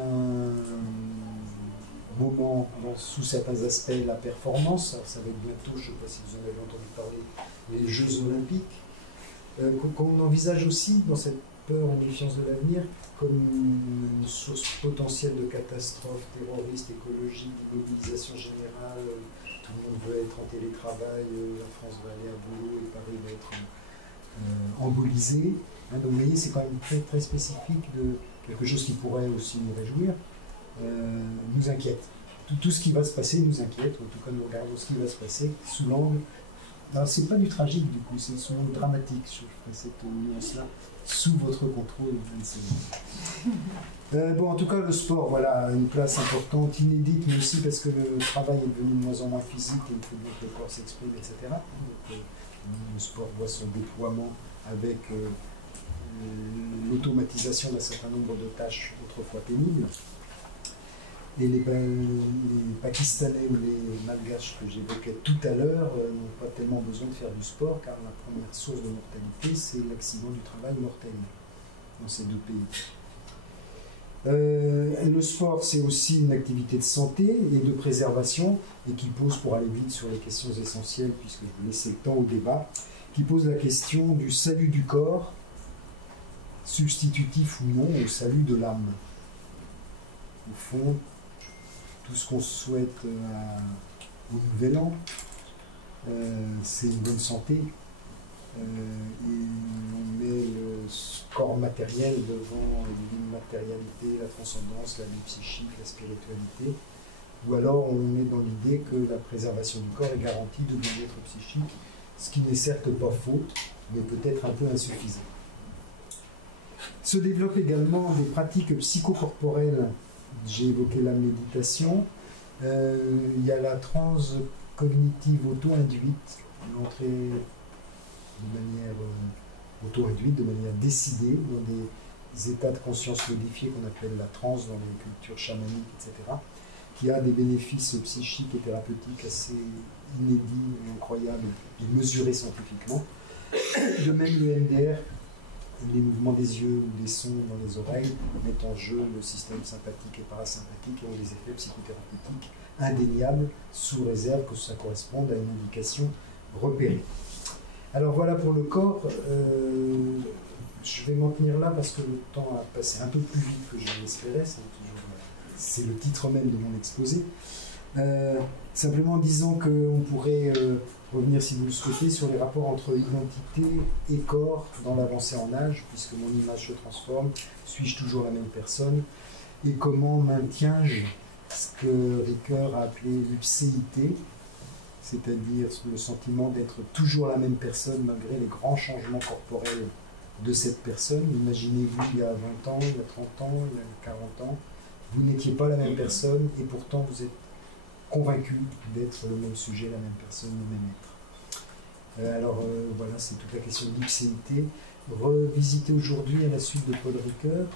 moments, sous certains aspects, la performance. Alors, ça va être bientôt, je ne sais pas si vous en avez entendu parler, les Jeux Olympiques, qu'on envisage aussi dans cette peur et méfiance de l'avenir comme une source potentielle de catastrophes terroristes, écologiques, d'immobilisation générale. Tout le monde veut être en télétravail, la France va aller à boulot et Paris va être embolisé. Donc vous voyez, c'est quand même très, très spécifique de quelque chose qui pourrait aussi nous réjouir, nous inquiète. Tout ce qui va se passer nous inquiète, en tout cas nous regardons ce qui va se passer sous l'angle. Alors c'est pas du tragique du coup, c'est sous l'angle dramatique, je ferai cette nuance-là, sous votre contrôle. Bon, en tout cas le sport, voilà, une place importante, inédite, mais aussi parce que le travail est devenu de moins en moins physique et il faut bien que le corps s'exprime, etc. Donc, le sport voit son déploiement avec l'automatisation d'un certain nombre de tâches autrefois pénibles. Et les Pakistanais ou les Malgaches que j'évoquais tout à l'heure n'ont pas tellement besoin de faire du sport, car la première source de mortalité, c'est l'accident du travail mortel dans ces deux pays. Le sport, c'est aussi une activité de santé et de préservation, et qui pose, pour aller vite sur les questions essentielles, puisque je vais laisser le temps au débat, qui pose la question du salut du corps, substitutif ou non au salut de l'âme. Au fond, tout ce qu'on souhaite au Nouvel An, c'est une bonne santé. Et on met le corps matériel devant l'immatérialité, la transcendance, la vie psychique, la spiritualité. Ou alors on est dans l'idée que la préservation du corps est garantie de bien-être psychique, ce qui n'est certes pas faux, mais peut-être un peu insuffisant. Se développent également des pratiques psychocorporelles. J'ai évoqué la méditation. Il y a la transe cognitive auto-induite, l'entrée de manière auto-induite, de manière décidée, dans des états de conscience modifiés qu'on appelle la transe dans les cultures chamaniques, etc., qui a des bénéfices psychiques et thérapeutiques assez inédits et incroyables et mesurés scientifiquement. De même, le MDR, les mouvements des yeux ou des sons dans les oreilles, mettent en jeu le système sympathique et parasympathique et ont des effets psychothérapeutiques indéniables, sous réserve que ça corresponde à une indication repérée. Alors voilà pour le corps. Je vais m'en tenir là parce que le temps a passé un peu plus vite que je l'espérais. C'est le titre même de mon exposé. Simplement en disant qu'on pourrait revenir, si vous le souhaitez, sur les rapports entre identité et corps dans l'avancée en âge, puisque mon image se transforme. Suis-je toujours la même personne? Et comment maintiens-je ce que Ricoeur a appelé l'ipséité, c'est-à-dire le sentiment d'être toujours la même personne malgré les grands changements corporels de cette personne. Imaginez-vous il y a 20 ans, il y a 30 ans, il y a 40 ans, vous n'étiez pas la même personne et pourtant vous êtes convaincu d'être le même sujet, la même personne, le même être. Voilà, c'est toute la question de l'ipséité, revisitée aujourd'hui à la suite de Paul Ricoeur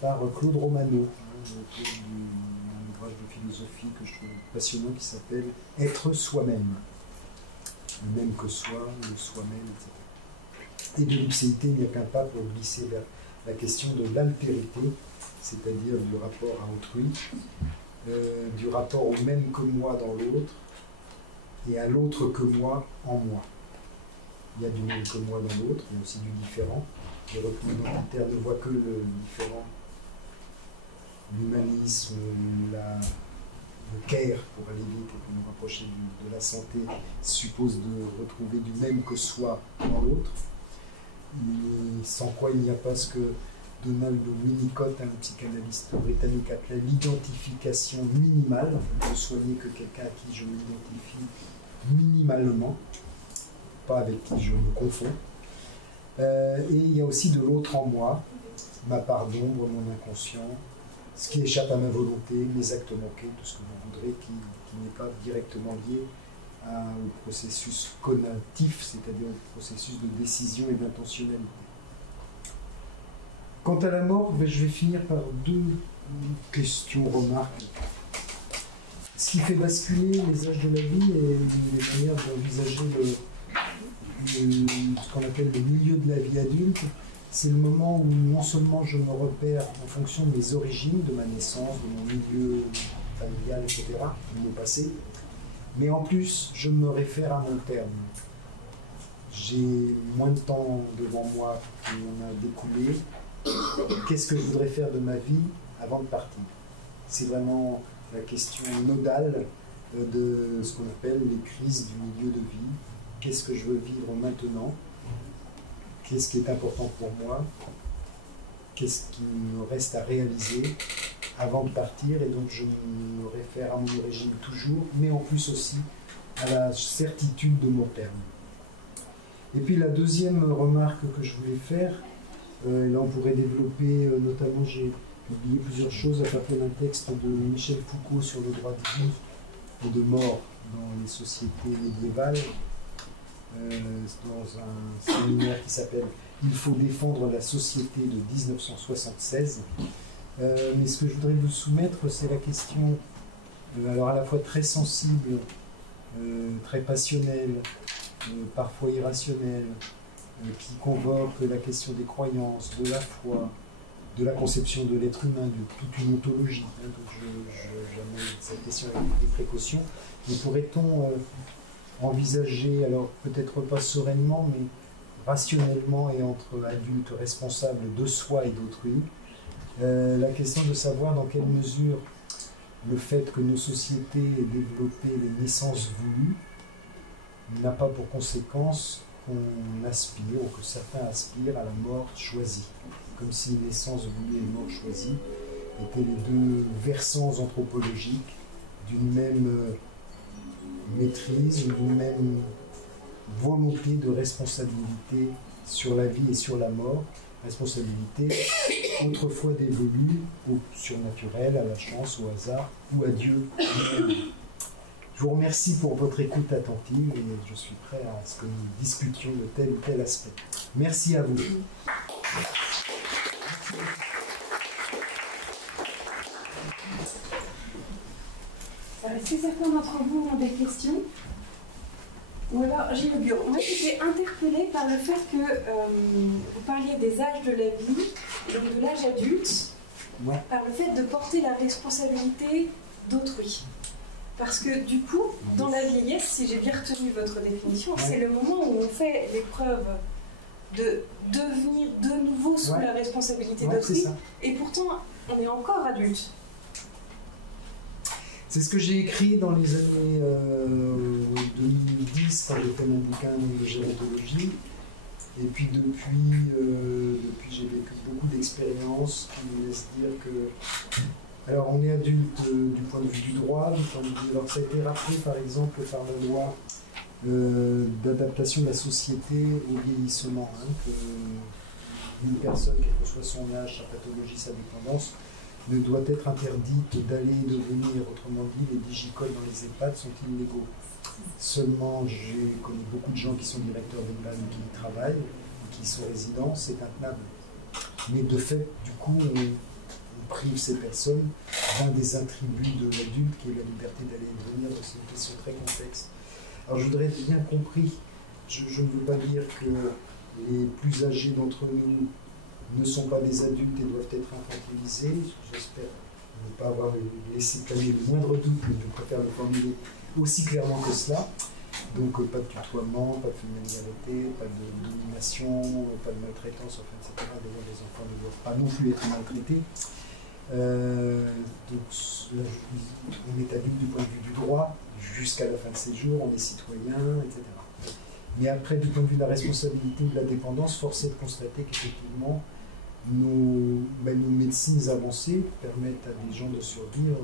par Claude Romano, un ouvrage de philosophie que je trouve passionnant qui s'appelle « Être soi-même », le même que soi, le soi-même, etc. Et de l'ipséité, il n'y a qu'un pas pour glisser vers la question de l'altérité, c'est-à-dire du rapport à autrui, du rapport au même que moi dans l'autre et à l'autre que moi en moi. Il y a du même que moi dans l'autre, il y a aussi du différent. Les repos identitaires ne voient que le différent. L'humanisme, le care, pour aller vite et pour nous rapprocher de la santé, suppose de retrouver du même que soi dans l'autre. Sans quoi il n'y a pas ce que Donald Winnicott, un psychanalyste britannique, appelait l'identification minimale. Je ne peux soigner que quelqu'un à qui je m'identifie minimalement, pas avec qui je me confonds. Et il y a aussi de l'autre en moi, ma part d'ombre, mon inconscient, ce qui échappe à ma volonté, mes actes manqués, tout ce que vous voudrez, qui n'est pas directement lié au processus conatif, c'est-à-dire au processus de décision et d'intentionnalité. Quant à la mort, je vais finir par deux questions, remarques. Ce qui fait basculer les âges de la vie et les manières d'envisager ce qu'on appelle le milieu de la vie adulte, c'est le moment où non seulement je me repère en fonction de mes origines, de ma naissance, de mon milieu familial, etc., de mon passé, mais en plus je me réfère à mon terme. J'ai moins de temps devant moi qu'on a découlé. Qu'est-ce que je voudrais faire de ma vie avant de partir? C'est vraiment la question nodale de ce qu'on appelle les crises du milieu de vie. Qu'est-ce que je veux vivre maintenant? Qu'est-ce qui est important pour moi? Qu'est-ce qui me reste à réaliser avant de partir? Et donc je me réfère à mon origine toujours, mais en plus aussi à la certitude de mon terme. Et puis la deuxième remarque que je voulais faire, là on pourrait développer, notamment j'ai publié plusieurs choses à partir d'un texte de Michel Foucault sur le droit de vie et de mort dans les sociétés médiévales, dans un séminaire qui s'appelle « Il faut défendre la société » de 1976. Mais ce que je voudrais vous soumettre, c'est la question, alors à la fois très sensible, très passionnelle, parfois irrationnelle, qui convoque la question des croyances, de la foi, de la conception de l'être humain, de toute une ontologie. Hein, donc j'amène cette question avec des précautions. Mais pourrait-on envisager, alors peut-être pas sereinement, mais rationnellement et entre adultes responsables de soi et d'autrui, la question de savoir dans quelle mesure le fait que nos sociétés aient développé les naissances voulues n'a pas pour conséquence qu'on aspire, ou que certains aspirent à la mort choisie, comme si naissance voulue et mort choisie étaient les deux versants anthropologiques d'une même maîtrise, d'une même volonté de responsabilité sur la vie et sur la mort, responsabilité autrefois dévolue au surnaturel, à la chance, au hasard ou à Dieu. Je vous remercie pour votre écoute attentive et je suis prêt à ce que nous discutions de tel ou tel aspect. Merci à vous. Est-ce que certains d'entre vous ont des questions? Ou alors, j'ai le bureau. Moi, j'étais interpellée par le fait que vous parliez des âges de la vie, donc de l'âge adulte, Ouais. par le fait de porter la responsabilité d'autrui. Parce que du coup, dans la vieillesse, si j'ai bien retenu votre définition, c'est le moment où on fait l'épreuve de devenir de nouveau sous la responsabilité d'autrui, et pourtant, on est encore adulte. C'est ce que j'ai écrit dans les années 2010 quand j'ai fait mon bouquin de gérontologie. Et puis depuis j'ai vécu beaucoup d'expériences qui me laissent dire que... Alors on est adulte du point de vue du droit, du point de vue... Alors ça a été rappelé par exemple par la loi d'adaptation de la société au vieillissement, hein, qu'une personne, quel que soit son âge, sa pathologie, sa dépendance, ne doit être interdite d'aller et de venir. Autrement dit, les digicodes dans les EHPAD sont illégaux. Seulement, j'ai connu beaucoup de gens qui sont directeurs d'EHPAD qui y travaillent, qui sont résidents, c'est intenable. Mais de fait, du coup, on prive ces personnes d'un des attributs de l'adulte, qui est la liberté d'aller et de venir. C'est une question très complexe. Alors, je voudrais être bien compris. Je ne veux pas dire que les plus âgés d'entre nous ne sont pas des adultes et doivent être infantilisés. J'espère ne pas avoir laissé planer le moindre doute, mais je préfère le formuler aussi clairement que cela. Donc pas de tutoiement, pas de familiarité, pas de domination, pas de maltraitance, enfin, etc. D'ailleurs, les enfants ne doivent pas non plus être maltraités. Donc là, on est adulte du point de vue du droit, jusqu'à la fin de ses jours, on est citoyen, etc. Mais après, du point de vue de la responsabilité ou de la dépendance, force est de constater qu'effectivement, nos médecines avancées permettent à des gens de survivre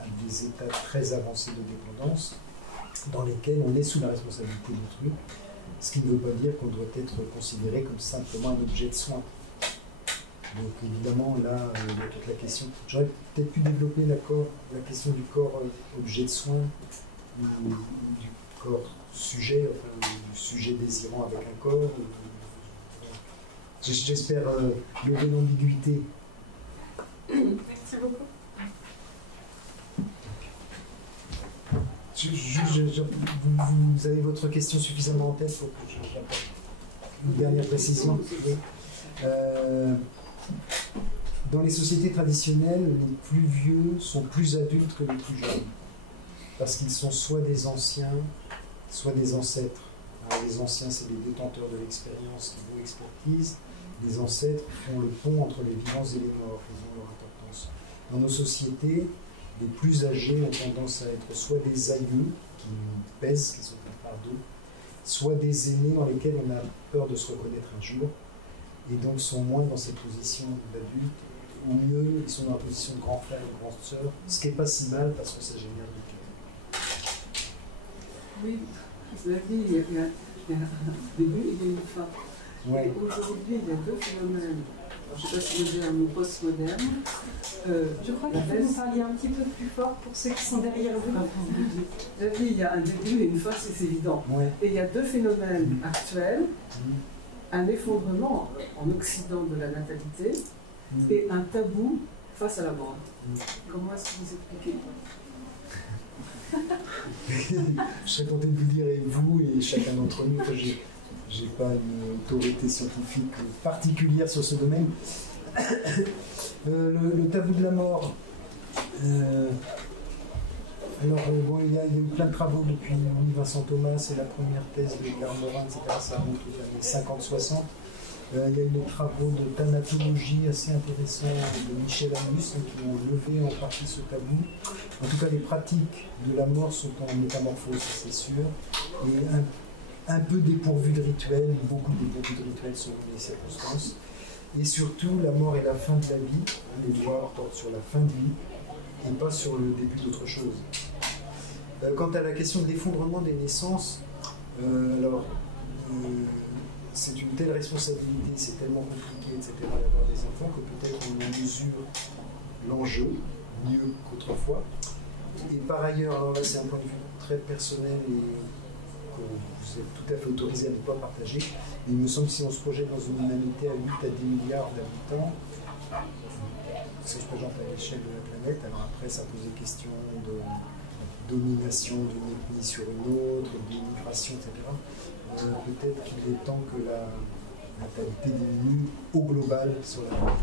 à des états très avancés de dépendance dans lesquels on est sous la responsabilité d'autrui, ce qui ne veut pas dire qu'on doit être considéré comme simplement un objet de soin. Donc évidemment, là, il y a toute la question. J'aurais peut-être pu développer la question du corps objet de soin, ou du corps sujet, enfin, du sujet désirant avec un corps. J'espère lever l'ambiguïté. Merci beaucoup. Vous avez votre question suffisamment en tête pour que j'apporte une dernière précision. Oui. Dans les sociétés traditionnelles, les plus vieux sont plus adultes que les plus jeunes, parce qu'ils sont soit des anciens, soit des ancêtres. Alors, les anciens, c'est les détenteurs de l'expérience qui vont expertise. Les ancêtres font le pont entre les vivants et les morts, ils ont leur importance. Dans nos sociétés, les plus âgés ont tendance à être soit des aïeux qui nous pèsent, qui sont un fardeau, soit des aînés dans lesquels on a peur de se reconnaître un jour, et donc sont moins dans cette position d'adultes, ou mieux, ils sont dans la position de grand frère ou grande sœur, ce qui n'est pas si mal parce que ça génère du cœur. Oui, cela dit, il y a un début et il y a une fin. Ouais. Aujourd'hui, il y a deux phénomènes. Alors, je ne sais pas si moderne ou post-moderne. Je crois qu'il faut que vous parliez un petit peu plus fort pour ceux qui sont derrière vous. Je dis, il y a un début et une fin, c'est évident. Ouais. Et il y a deux phénomènes actuels. Un effondrement en Occident de la natalité et un tabou face à la mort. Comment est-ce que vous expliquez? Je serais tenté de vous dire, et vous et chacun d'entre nous, que j'ai pas une autorité scientifique particulière sur ce domaine. Le tabou de la mort. Bon, il y a eu plein de travaux depuis Louis Vincent Thomas et la première thèse de Karl Morin, etc. Ça remonte aux années 50-60. Il y a eu des travaux de thanatologie assez intéressants de Michel Amus qui ont levé en partie ce tabou. En tout cas, les pratiques de la mort sont en métamorphose, c'est sûr, et un peu dépourvues de rituels, beaucoup dépourvues de rituels selon les circonstances. Et surtout, la mort et la fin de la vie, les lois portent sur la fin de vie et pas sur le début d'autre chose. Quant à la question de l'effondrement des naissances, c'est une telle responsabilité, c'est tellement compliqué, etc., d'avoir des enfants que peut-être on en mesure l'enjeu mieux qu'autrefois. Et par ailleurs, alors là c'est un point de vue très personnel et que vous êtes tout à fait autorisé à ne pas partager, mais il me semble que si on se projette dans une humanité à 8 à 10 milliards d'habitants, ça se projette à l'échelle de la planète, alors après ça pose des questions de domination d'une ethnie sur une autre, d'immigration, etc. Peut-être qu'il est temps que la natalité diminue au global sur la planète.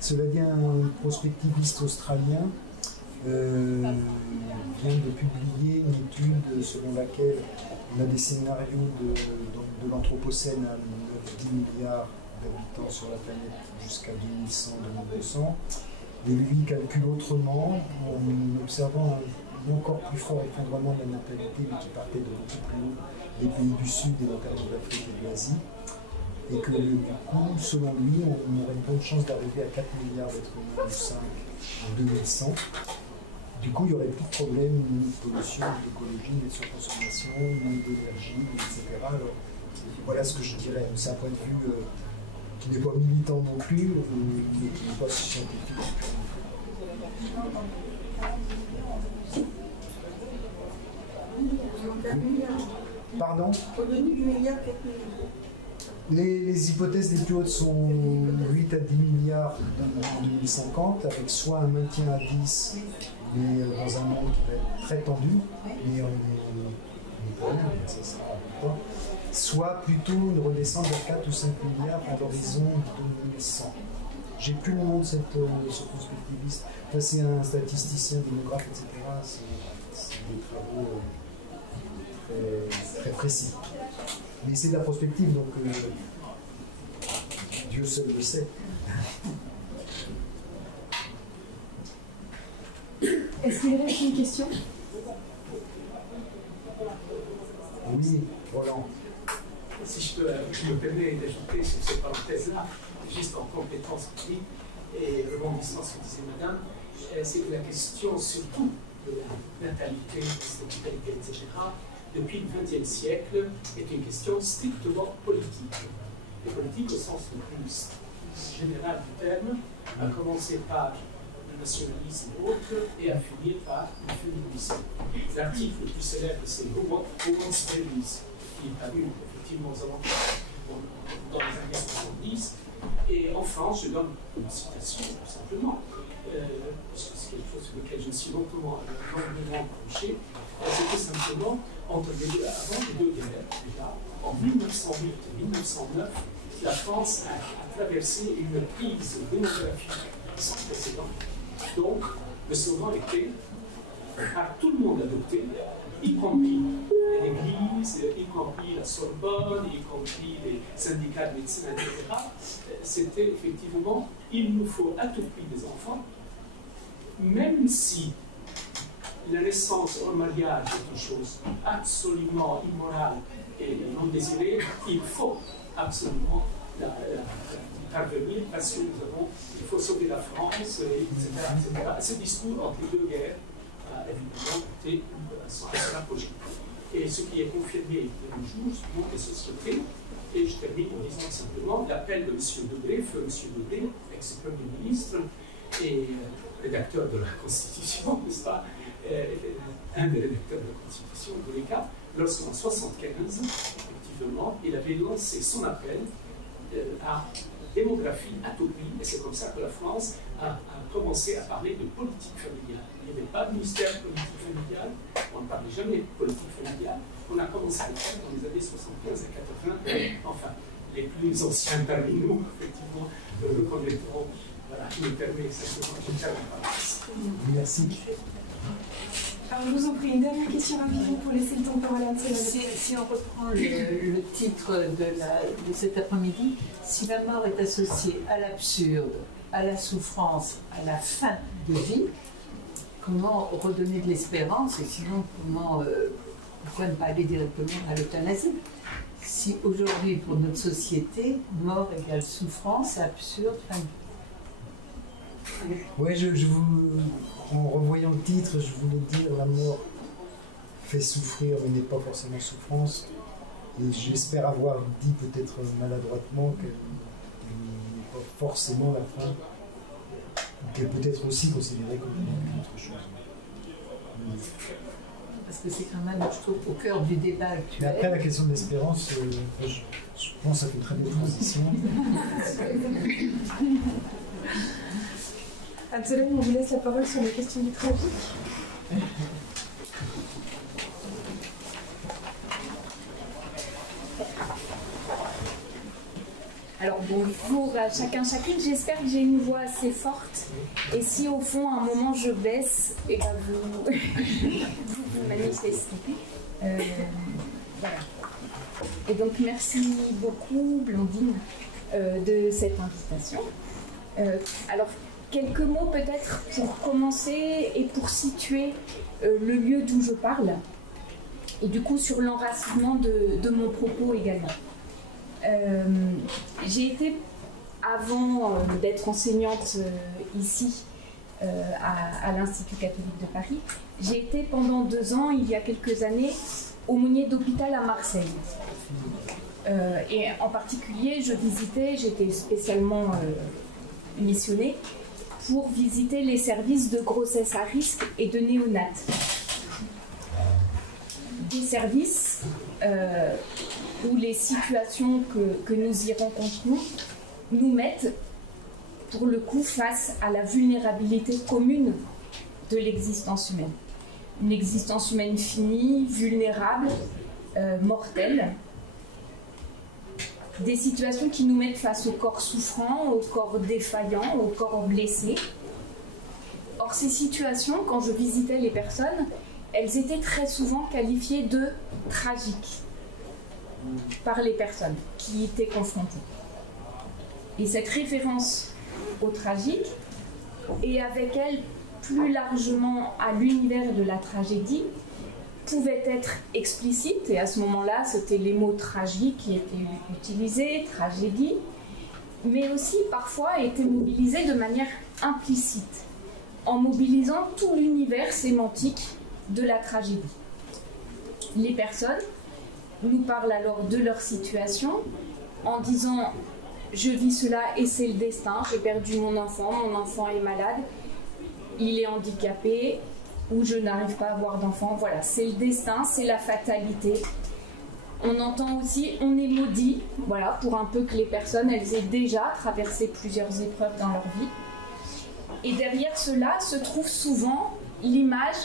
Cela dit, un prospectiviste australien vient de publier une étude selon laquelle on a des scénarios de l'Anthropocène à 9-10 milliards d'habitants sur la planète jusqu'à 2100-2200. Et lui calcule autrement en observant un encore plus fort effondrement de la natalité, mais qui partait de beaucoup plus haut des pays du Sud et notamment d'Afrique et de l'Asie. Et que du coup, selon lui, on aurait une bonne chance d'arriver à 4 milliards d'êtres humains ou 5 en 2100. Du coup, il n'y aurait plus de problème ni de pollution, ni d'écologie, ni de surconsommation, ni d'énergie, etc. Alors, voilà ce que je dirais. C'est un point de vue qui n'est pas militant non plus, mais qui n'est pas scientifique. Pardon ? Au-delà du milliard, 4 milliards. Les hypothèses les plus hautes sont 8 à 10 milliards en 2050, avec soit un maintien à 10, mais dans un monde qui va être très tendu, mais on est pas bien, ça sera important, soit plutôt une redescente vers 4 ou 5 milliards à l'horizon 2100. J'ai plus le nom de ce prospectiviste. Enfin, c'est un statisticien, démographe, etc. C'est des travaux très précis. Mais c'est de la prospective, donc Dieu seul le sait. Est-ce qu'il reste une question? Oui, Roland. Si je me permets d'ajouter sur cette parenthèse-là, juste en complétance technique et rebondissant sur ce que disait Madame, c'est que la question surtout de la natalité, de l'hospitalité, etc., depuis le XXe siècle, est une question strictement politique. Et politique au sens le plus général du terme, à commencer par le nationalisme et autres, et à finir par le féminisme. L'article le plus célèbre, c'est Women's Studies, qui est paru effectivement aux alentours dans les années 70. Et en France, je donne une citation, tout simplement, parce que c'est quelque chose sur lequel je me suis longuement penché, c'est tout simplement, avant les deux guerres, déjà, en 1908 et 1909, la France a traversé une crise démographique sans précédent. Donc, le slogan était par tout le monde adopté, y compris l'Église, y compris la Sorbonne, y compris les syndicats de médecins, etc. C'était effectivement, il nous faut à tout prix des enfants, même si la naissance hors mariage est une chose absolument immorale et non désirée, il faut absolument parvenir parce que il faut sauver la France, etc., etc. Ce discours entre les deux guerres a évidemment été à son apogée. Et ce qui est confirmé de nos jours, c'est que les sociétés, et je termine en disant simplement l'appel de M. Debré, feu M. Debré, ex-premier ministre et rédacteur de la Constitution, n'est-ce pas, un des rédacteurs de la Constitution, en tous les cas, lorsqu'en 1975, effectivement, il avait lancé son appel à démographie à tout prix, et c'est comme ça que la France a commencé à parler de politique familiale. Il n'y avait pas de ministère de politique familiale, on ne parlait jamais de politique familiale, on a commencé à le faire dans les années 75 et 80, enfin, les plus anciens parmi nous, effectivement, le reconnaîtront Voilà, je me permets exactement, je ne termine pas. Merci. Alors, je vous en prie, une dernière question rapidement pour laisser le temps de parole à Anne-Soleil. Si on reprend le titre de cet après-midi, si la mort est associée à l'absurde, à la souffrance, à la fin de vie, comment redonner de l'espérance et sinon pourquoi ne pas aller directement à l'euthanasie? Si aujourd'hui, pour notre société, mort égale souffrance, absurde, fin de vie. Ouais, en revoyant le titre, je voulais dire la mort fait souffrir, mais n'est pas forcément souffrance. Et j'espère avoir dit peut-être maladroitement qu'elle n'est pas forcément la fin, ou qu'elle peut être aussi considérée comme autre chose. Parce que c'est quand même, je trouve, au cœur du débat actuel. Mais après, la question de l'espérance, je pense que ça fait très bien transition. Anne-Soleil, on vous laisse la parole sur les questions du tragique. Alors bonjour à chacun, chacune. J'espère que j'ai une voix assez forte. Et si au fond, à un moment, je baisse, et ben vous manifestez. Voilà. Et donc merci beaucoup, Blandine, de cette invitation. Alors, quelques mots peut-être pour commencer et pour situer le lieu d'où je parle. Et du coup, sur l'enracinement de mon propos également. J'ai été, avant d'être enseignante ici à l'Institut catholique de Paris, j'ai été pendant 2 ans, il y a quelques années, aumônier d'hôpital à Marseille. Et en particulier, j'étais spécialement missionnée pour visiter les services de grossesse à risque et de néonat. Des services où les situations que nous y rencontrons nous mettent pour le coup face à la vulnérabilité commune de l'existence humaine. Une existence humaine finie, vulnérable, mortelle. Des situations qui nous mettent face au corps souffrant, au corps défaillant, au corps blessé. Or, ces situations, quand je visitais les personnes, elles étaient très souvent qualifiées de tragiques par les personnes qui y étaient confrontées. Et cette référence au tragique, et avec elle plus largement à l'univers de la tragédie, pouvait être explicite, et à ce moment-là, c'était les mots tragiques qui étaient utilisés, tragédie, mais aussi parfois étaient mobilisés de manière implicite, en mobilisant tout l'univers sémantique de la tragédie. Les personnes nous parlent alors de leur situation en disant « je vis cela et c'est le destin, j'ai perdu mon enfant est malade, il est handicapé, ou je n'arrive pas à avoir d'enfant. » Voilà, c'est le destin, c'est la fatalité. On entend aussi « on est maudit », voilà, pour un peu que les personnes, elles aient déjà traversé plusieurs épreuves dans leur vie. Et derrière cela se trouve souvent l'image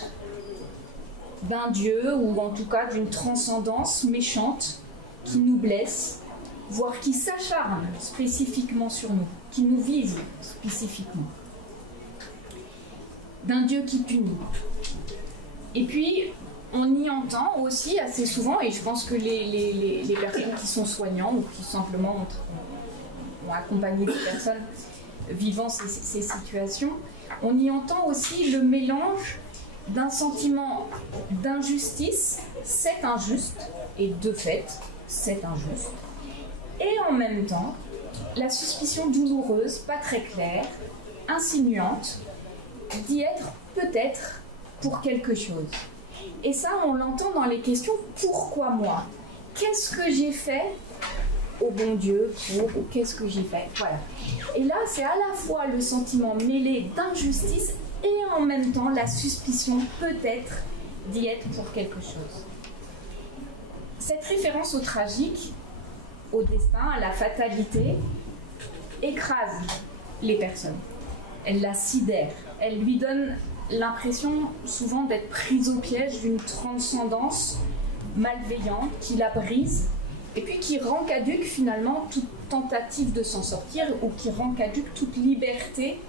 d'un Dieu, ou en tout cas d'une transcendance méchante qui nous blesse, voire qui s'acharne spécifiquement sur nous, qui nous vise spécifiquement. D'un Dieu qui punit. Et puis, on y entend aussi assez souvent, et je pense que les personnes qui sont soignants ou qui simplement ont accompagné des personnes vivant ces situations, on y entend aussi le mélange d'un sentiment d'injustice, c'est injuste, et de fait, c'est injuste, et en même temps, la suspicion douloureuse, pas très claire, insinuante, d'y être peut-être pour quelque chose. Et ça, on l'entend dans les questions « pourquoi moi ?» Qu'est-ce que j'ai fait au bon Dieu pour, ou qu'est-ce que j'ai fait? Voilà. Et là, c'est à la fois le sentiment mêlé d'injustice et en même temps la suspicion peut-être d'y être pour quelque chose. Cette référence au tragique, au destin, à la fatalité, écrase les personnes. Elle la sidère. Elle lui donne l'impression souvent d'être prise au piège d'une transcendance malveillante qui la brise et puis qui rend caduque finalement tentative de s'en sortir ou qui rend caduque toute liberté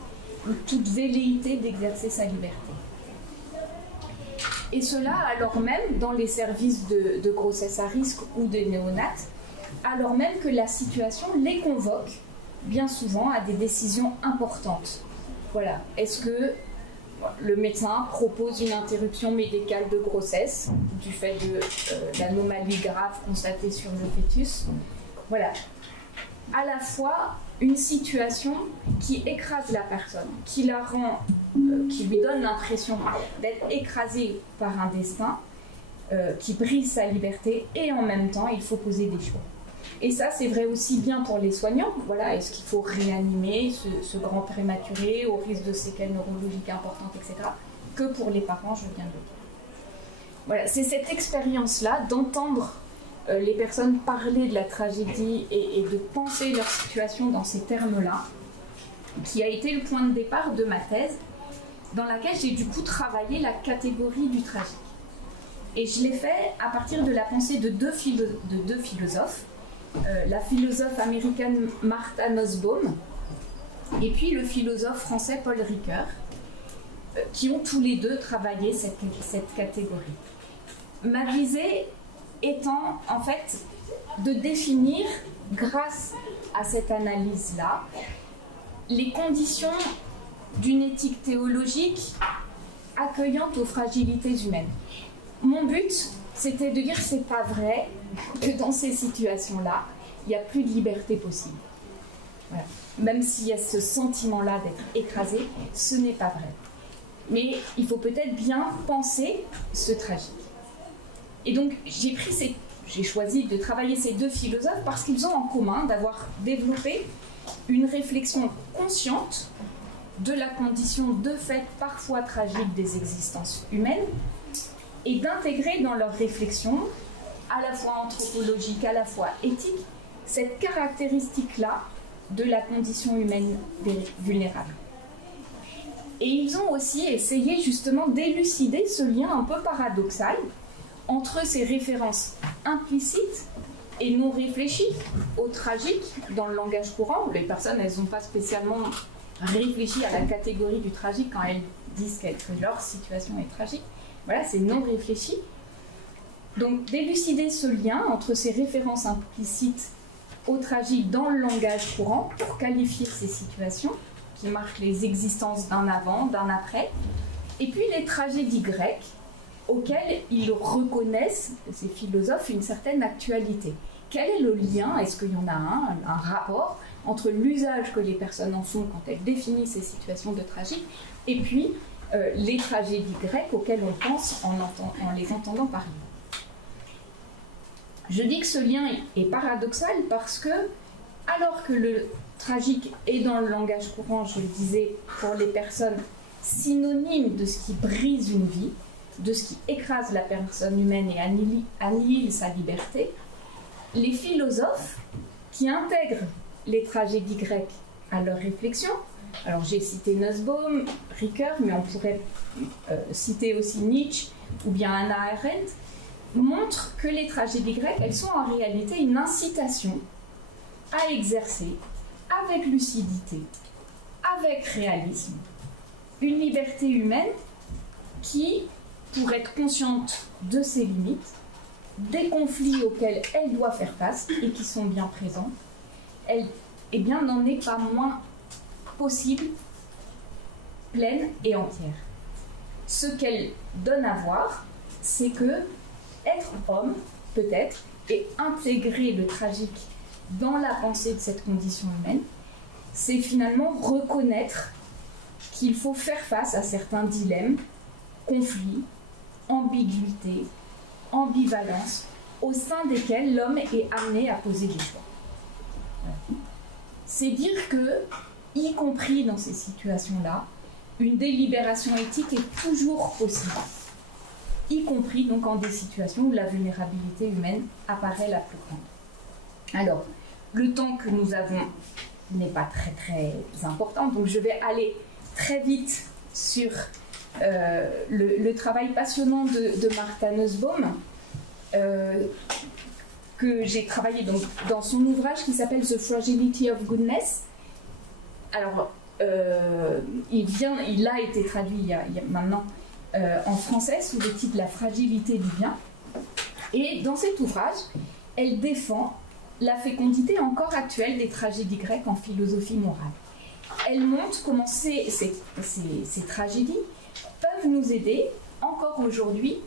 ou toute velléité d'exercer sa liberté. Et cela alors même dans les services de grossesse à risque ou de néonates, alors même que la situation les convoque bien souvent à des décisions importantes. Voilà, est-ce que le médecin propose une interruption médicale de grossesse du fait de l'anomalies graves constatées sur le fœtus? Voilà, à la fois une situation qui écrase la personne, qui la rend, qui lui donne l'impression d'être écrasée par un destin, qui brise sa liberté, et en même temps il faut poser des choix. Et ça, c'est vrai aussi bien pour les soignants. Voilà, est-ce qu'il faut réanimer ce grand prématuré au risque de séquelles neurologiques importantes, etc., que pour les parents, je viens de le dire. Voilà, c'est cette expérience-là d'entendre les personnes parler de la tragédie et de penser leur situation dans ces termes-là, qui a été le point de départ de ma thèse, dans laquelle j'ai du coup travaillé la catégorie du tragique. Et je l'ai fait à partir de la pensée de deux philosophes, la philosophe américaine Martha Nussbaum et puis le philosophe français Paul Ricoeur, qui ont tous les deux travaillé cette catégorie. Ma visée étant en fait de définir, grâce à cette analyse-là, les conditions d'une éthique théologique accueillante aux fragilités humaines. Mon but, c'était de dire que c'est pas vrai que dans ces situations-là, il n'y a plus de liberté possible. Voilà. Même s'il y a ce sentiment-là d'être écrasé, ce n'est pas vrai. Mais il faut peut-être bien penser ce tragique. Et donc, j'ai choisi de travailler ces deux philosophes parce qu'ils ont en commun d'avoir développé une réflexion consciente de la condition de fait parfois tragique des existences humaines et d'intégrer dans leur réflexion, à la fois anthropologique, à la fois éthique, cette caractéristique-là de la condition humaine vulnérable. Et ils ont aussi essayé justement d'élucider ce lien un peu paradoxal entre ces références implicites et non réfléchies au tragique dans le langage courant. Les personnes, elles n'ont pas spécialement réfléchi à la catégorie du tragique quand elles disent que leur situation est tragique. Voilà, c'est non réfléchi. Donc, d'élucider ce lien entre ces références implicites au tragique dans le langage courant pour qualifier ces situations qui marquent les existences d'un avant, d'un après, et puis les tragédies grecques auxquelles ils reconnaissent, ces philosophes, une certaine actualité. Quel est le lien? Est-ce qu'il y en a un rapport entre l'usage que les personnes en font quand elles définissent ces situations de tragique et puis les tragédies grecques auxquelles on pense en les entendant parler? Je dis que ce lien est paradoxal parce que, alors que le tragique est dans le langage courant, je le disais, pour les personnes, synonyme de ce qui brise une vie, de ce qui écrase la personne humaine et annihile sa liberté, les philosophes qui intègrent les tragédies grecques à leur réflexion, alors j'ai cité Nussbaum, Ricoeur, mais on pourrait citer aussi Nietzsche ou bien Hannah Arendt, montrent que les tragédies grecques, elles sont en réalité une incitation à exercer avec lucidité, avec réalisme, une liberté humaine qui, pour être consciente de ses limites, des conflits auxquels elle doit faire face et qui sont bien présents, elle n'en est pas moins possible, pleine et entière. Ce qu'elle donne à voir, c'est que être homme, peut-être, et intégrer le tragique dans la pensée de cette condition humaine, c'est finalement reconnaître qu'il faut faire face à certains dilemmes, conflits, ambiguïtés, ambivalences, au sein desquels l'homme est amené à poser des choix. C'est dire que, y compris dans ces situations-là, une délibération éthique est toujours possible, y compris donc en des situations où la vulnérabilité humaine apparaît la plus grande. Alors, le temps que nous avons n'est pas très très important, donc je vais aller très vite sur le travail passionnant de Martha Nussbaum. que j'ai travaillé donc, dans son ouvrage qui s'appelle The Fragility of Goodness. Alors, il a été traduit il y a maintenant en français sous le titre La fragilité du bien. Et dans cet ouvrage, elle défend la fécondité encore actuelle des tragédies grecques en philosophie morale. Elle montre comment ces tragédies peuvent nous aider, encore aujourd'hui,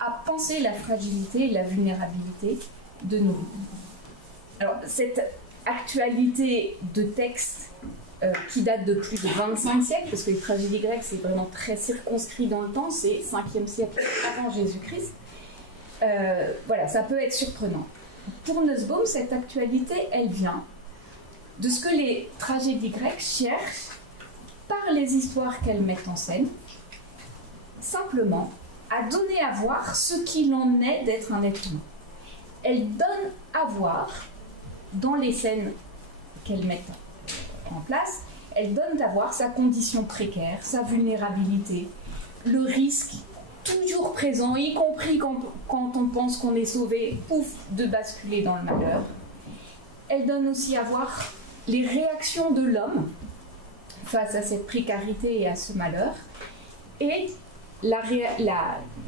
à penser la fragilité et la vulnérabilité de nos vies. Alors, cette actualité de texte qui date de plus de 25 siècles, parce que les tragédies grecques, c'est vraiment très circonscrit dans le temps, c'est 5e siècle avant Jésus-Christ. Voilà, ça peut être surprenant. Pour Nussbaum, cette actualité, elle vient de ce que les tragédies grecques cherchent, par les histoires qu'elles mettent en scène, simplement à donner à voir ce qu'il en est d'être un être humain. Elles donnent à voir, dans les scènes qu'elles mettent en place, elles donnent à voir sa condition précaire, sa vulnérabilité, le risque toujours présent, y compris quand on pense qu'on est sauvé, pouf, de basculer dans le malheur. Elles donnent aussi à voir les réactions de l'homme face à cette précarité et à ce malheur, et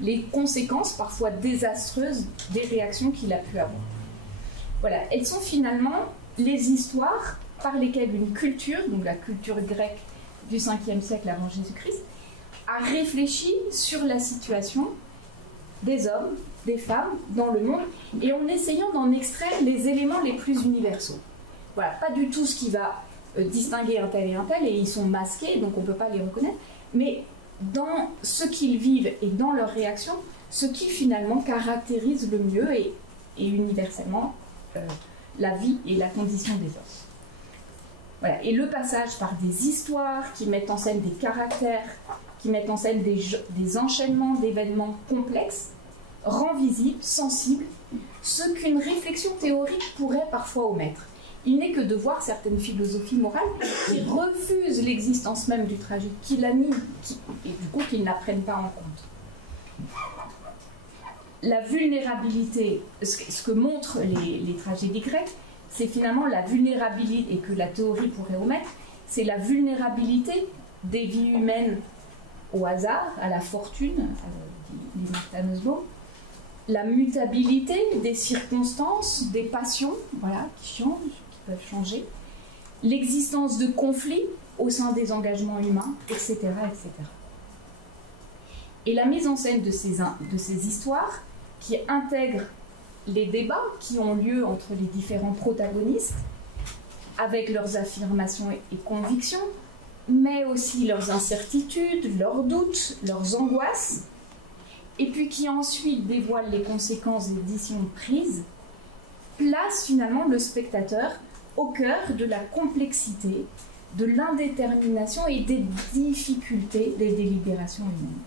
les conséquences parfois désastreuses des réactions qu'il a pu avoir. Voilà, elles sont finalement les histoires par lesquelles une culture, donc la culture grecque du 5e siècle avant Jésus-Christ, a réfléchi sur la situation des hommes, des femmes dans le monde, et en essayant d'en extraire les éléments les plus universaux. Voilà, pas du tout ce qui va distinguer un tel, et ils sont masqués, donc on ne peut pas les reconnaître, mais dans ce qu'ils vivent et dans leurs réactions, ce qui finalement caractérise le mieux et universellement la vie et la condition des hommes. Voilà. Et le passage par des histoires qui mettent en scène des caractères, qui mettent en scène des enchaînements d'événements complexes, rend visible, sensible, ce qu'une réflexion théorique pourrait parfois omettre. Il n'est que de voir certaines philosophies morales qui refusent l'existence même du tragique, qui la nient, et du coup qui ne la prennent pas en compte. La vulnérabilité, ce que montrent les tragédies grecques, c'est finalement la vulnérabilité, et que la théorie pourrait omettre, c'est la vulnérabilité des vies humaines au hasard, à la fortune, dit Martha Nussbaum, la mutabilité des circonstances, des passions, voilà, qui changent, qui peuvent changer, l'existence de conflits au sein des engagements humains, etc., etc. Et la mise en scène de ces histoires qui intègrent les débats qui ont lieu entre les différents protagonistes, avec leurs affirmations et convictions, mais aussi leurs incertitudes, leurs doutes, leurs angoisses, et puis qui ensuite dévoilent les conséquences des décisions prises, place finalement le spectateur au cœur de la complexité, de l'indétermination et des difficultés des délibérations humaines.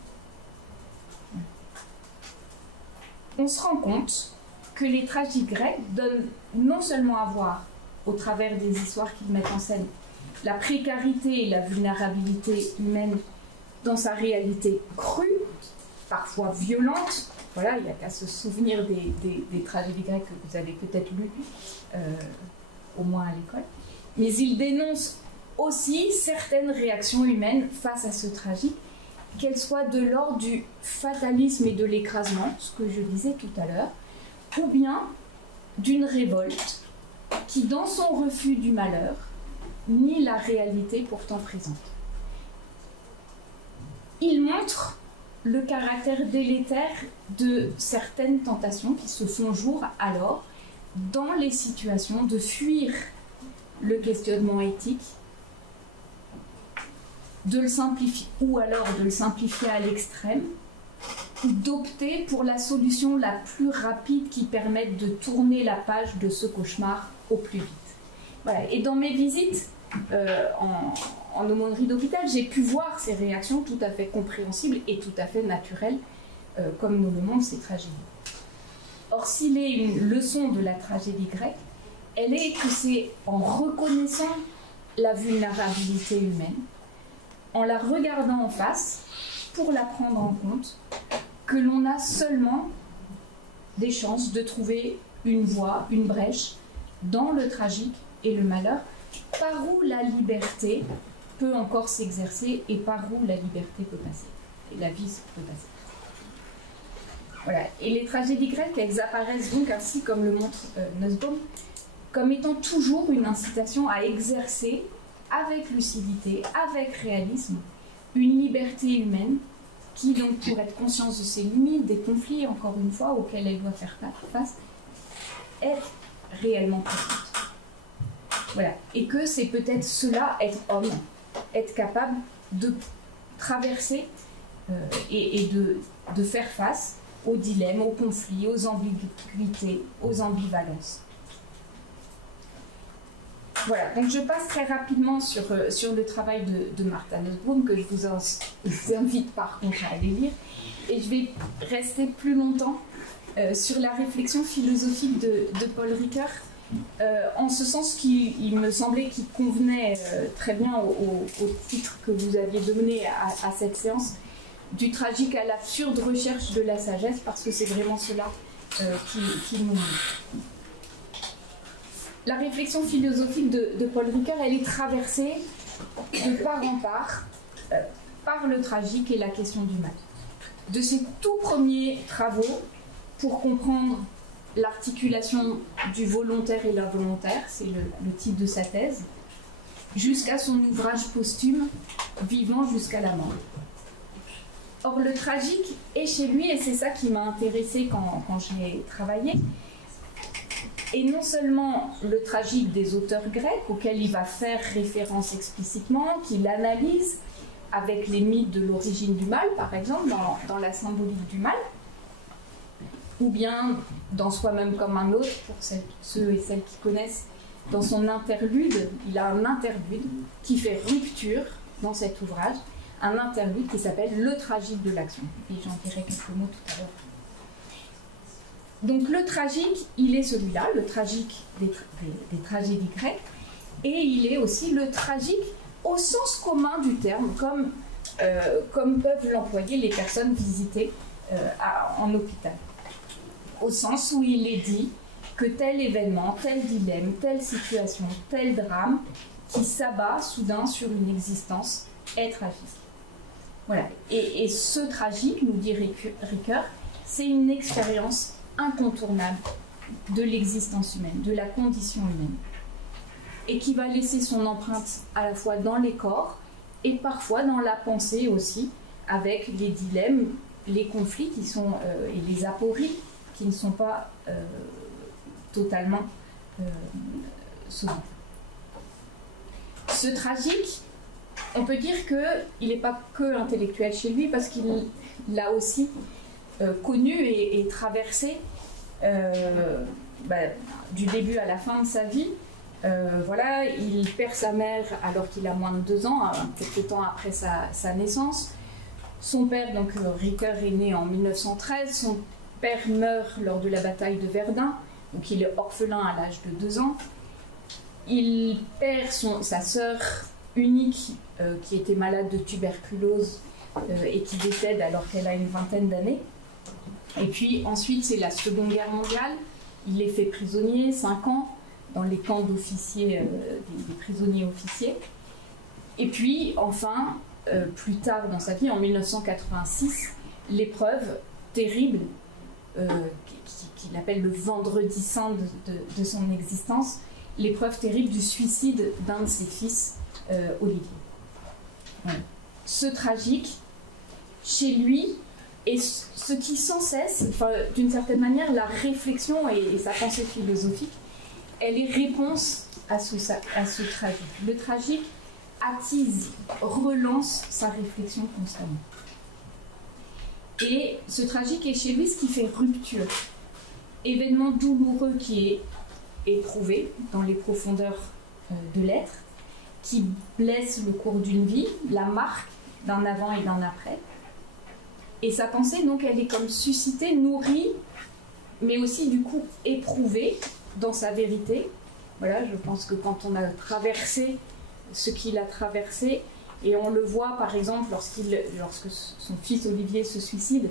On se rend compte que les tragédies grecques donnent non seulement à voir, au travers des histoires qu'ils mettent en scène, la précarité et la vulnérabilité humaine dans sa réalité crue, parfois violente. Voilà, il n'y a qu'à se souvenir des tragédies grecques que vous avez peut-être lues, au moins à l'école. Mais il dénonce aussi certaines réactions humaines face à ce tragique, qu'elles soient de l'ordre du fatalisme et de l'écrasement, ce que je disais tout à l'heure, ou bien d'une révolte qui, dans son refus du malheur, nie la réalité pourtant présente. Il montre le caractère délétère de certaines tentations qui se font jour alors dans les situations de fuir le questionnement éthique, de le simplifier, ou alors de le simplifier à l'extrême, ou d'opter pour la solution la plus rapide qui permette de tourner la page de ce cauchemar au plus vite. Voilà. Et dans mes visites en aumônerie d'hôpital, j'ai pu voir ces réactions tout à fait compréhensibles et tout à fait naturelles, comme nous le montrent ces tragédies. Or, s'il est une leçon de la tragédie grecque, elle est que c'est en reconnaissant la vulnérabilité humaine, en la regardant en face, pour la prendre en compte, que l'on a seulement des chances de trouver une voie, une brèche dans le tragique et le malheur, par où la liberté peut encore s'exercer et par où la liberté peut passer, et la vie peut passer. Voilà. Et les tragédies grecques, elles apparaissent donc ainsi, comme le montre Nussbaum, comme étant toujours une incitation à exercer avec lucidité, avec réalisme, une liberté humaine qui, donc, pour être consciente de ses limites, des conflits, encore une fois, auxquels elle doit faire face, est réellement présente. Voilà. Et que c'est peut-être cela, être homme, être capable de traverser et de faire face aux dilemmes, aux conflits, aux ambiguïtés, aux ambivalences. Voilà, donc je passe très rapidement sur le travail de Martha Nussbaum, que je vous invite par contre à aller lire, et je vais rester plus longtemps sur la réflexion philosophique de Paul Ricoeur, en ce sens qu'il me semblait qu'il convenait très bien au titre que vous aviez donné à cette séance, du tragique à l'absurde recherche de la sagesse, parce que c'est vraiment cela qui nous montre. La réflexion philosophique de Paul Ricoeur, elle est traversée de part en part par le tragique et la question du mal. De ses tout premiers travaux pour comprendre l'articulation du volontaire et l'involontaire, c'est le titre de sa thèse, jusqu'à son ouvrage posthume « Vivant jusqu'à la mort ». Or, le tragique est chez lui, et c'est ça qui m'a intéressée quand j'ai travaillé, et non seulement le tragique des auteurs grecs, auxquels il va faire référence explicitement, qu'il analyse avec les mythes de l'origine du mal, par exemple, dans la symbolique du mal, ou bien dans Soi-même comme un autre, pour ceux et celles qui connaissent, dans son interlude, il a un interlude qui fait rupture dans cet ouvrage, un interlude qui s'appelle « Le tragique de l'action ». Et j'en dirai quelques mots tout à l'heure. Donc le tragique, il est celui-là, le tragique des tragédies grecques, et il est aussi le tragique au sens commun du terme, comme peuvent l'employer les personnes visitées en hôpital. Au sens où il est dit que tel événement, tel dilemme, telle situation, tel drame qui s'abat soudain sur une existence est tragique. Voilà. Et ce tragique, nous dit Ricoeur, c'est une expérience incontournable de l'existence humaine, de la condition humaine, et qui va laisser son empreinte à la fois dans les corps et parfois dans la pensée aussi, avec les dilemmes, les conflits qui sont, et les apories qui ne sont pas totalement sauvés. Ce tragique, on peut dire qu'il n'est pas que intellectuel chez lui, parce qu'il l'a aussi connu et traversé du début à la fin de sa vie. Voilà, il perd sa mère alors qu'il a moins de 2 ans, quelques temps après sa naissance. Son père, donc Ricoeur, est né en 1913. Son père meurt lors de la bataille de Verdun, donc il est orphelin à l'âge de 2 ans. Il perd sa sœur unique qui était malade de tuberculose et qui décède alors qu'elle a une vingtaine d'années. Et puis ensuite, c'est la Seconde Guerre mondiale. Il est fait prisonnier, 5 ans, dans les camps d'officiers, des prisonniers officiers. Et puis, enfin, plus tard dans sa vie, en 1986, l'épreuve terrible, qu'il appelle le vendredi saint de son existence, l'épreuve terrible du suicide d'un de ses fils, Olivier. Voilà. Ce tragique, chez lui, et ce qui sans cesse, d'une certaine manière, la réflexion et sa pensée philosophique, elle est réponse à ce tragique. Le tragique attise, relance sa réflexion constamment. Et ce tragique est chez lui ce qui fait rupture. Événement douloureux qui est éprouvé dans les profondeurs de l'être, qui blesse le cours d'une vie, la marque d'un avant et d'un après. Et sa pensée, donc, elle est comme suscitée, nourrie, mais aussi, du coup, éprouvée dans sa vérité. Voilà, je pense que quand on a traversé ce qu'il a traversé, et on le voit, par exemple, lorsque son fils Olivier se suicide,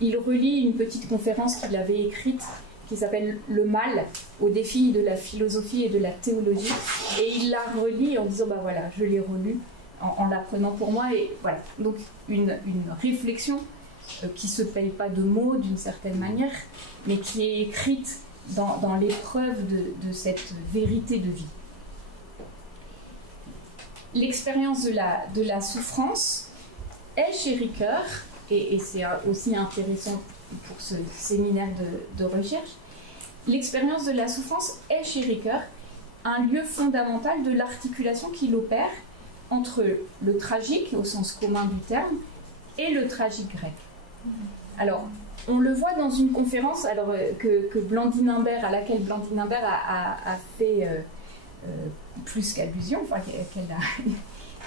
il relit une petite conférence qu'il avait écrite qui s'appelle Le mal au défi de la philosophie et de la théologie. Et il la relit en disant, bah voilà, je l'ai relu en l'apprenant pour moi. Et voilà, donc une réflexion qui ne se paye pas de mots d'une certaine manière, mais qui est écrite dans l'épreuve de cette vérité de vie. L'expérience de la souffrance est chez Ricoeur, et c'est aussi intéressant pour ce séminaire de recherche, l'expérience de la souffrance est chez Ricoeur un lieu fondamental de l'articulation qu'il opère entre le tragique, au sens commun du terme, et le tragique grec. Alors, on le voit dans une conférence que Blandine Imbert, à laquelle Blandine Imbert a fait plus qu'allusion, enfin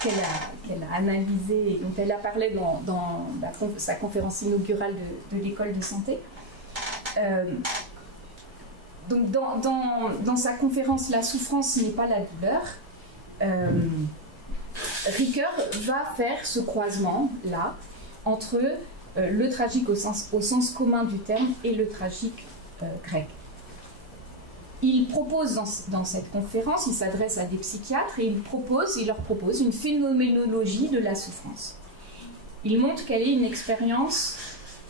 qu'elle a analysé et dont elle a parlé dans sa conférence inaugurale de l'école de santé. Donc dans sa conférence « La souffrance n'est pas la douleur », Ricoeur va faire ce croisement-là entre le tragique au sens commun du terme et le tragique grec. Il propose dans cette conférence, il s'adresse à des psychiatres et il leur propose une phénoménologie de la souffrance. Il montre qu'elle est une expérience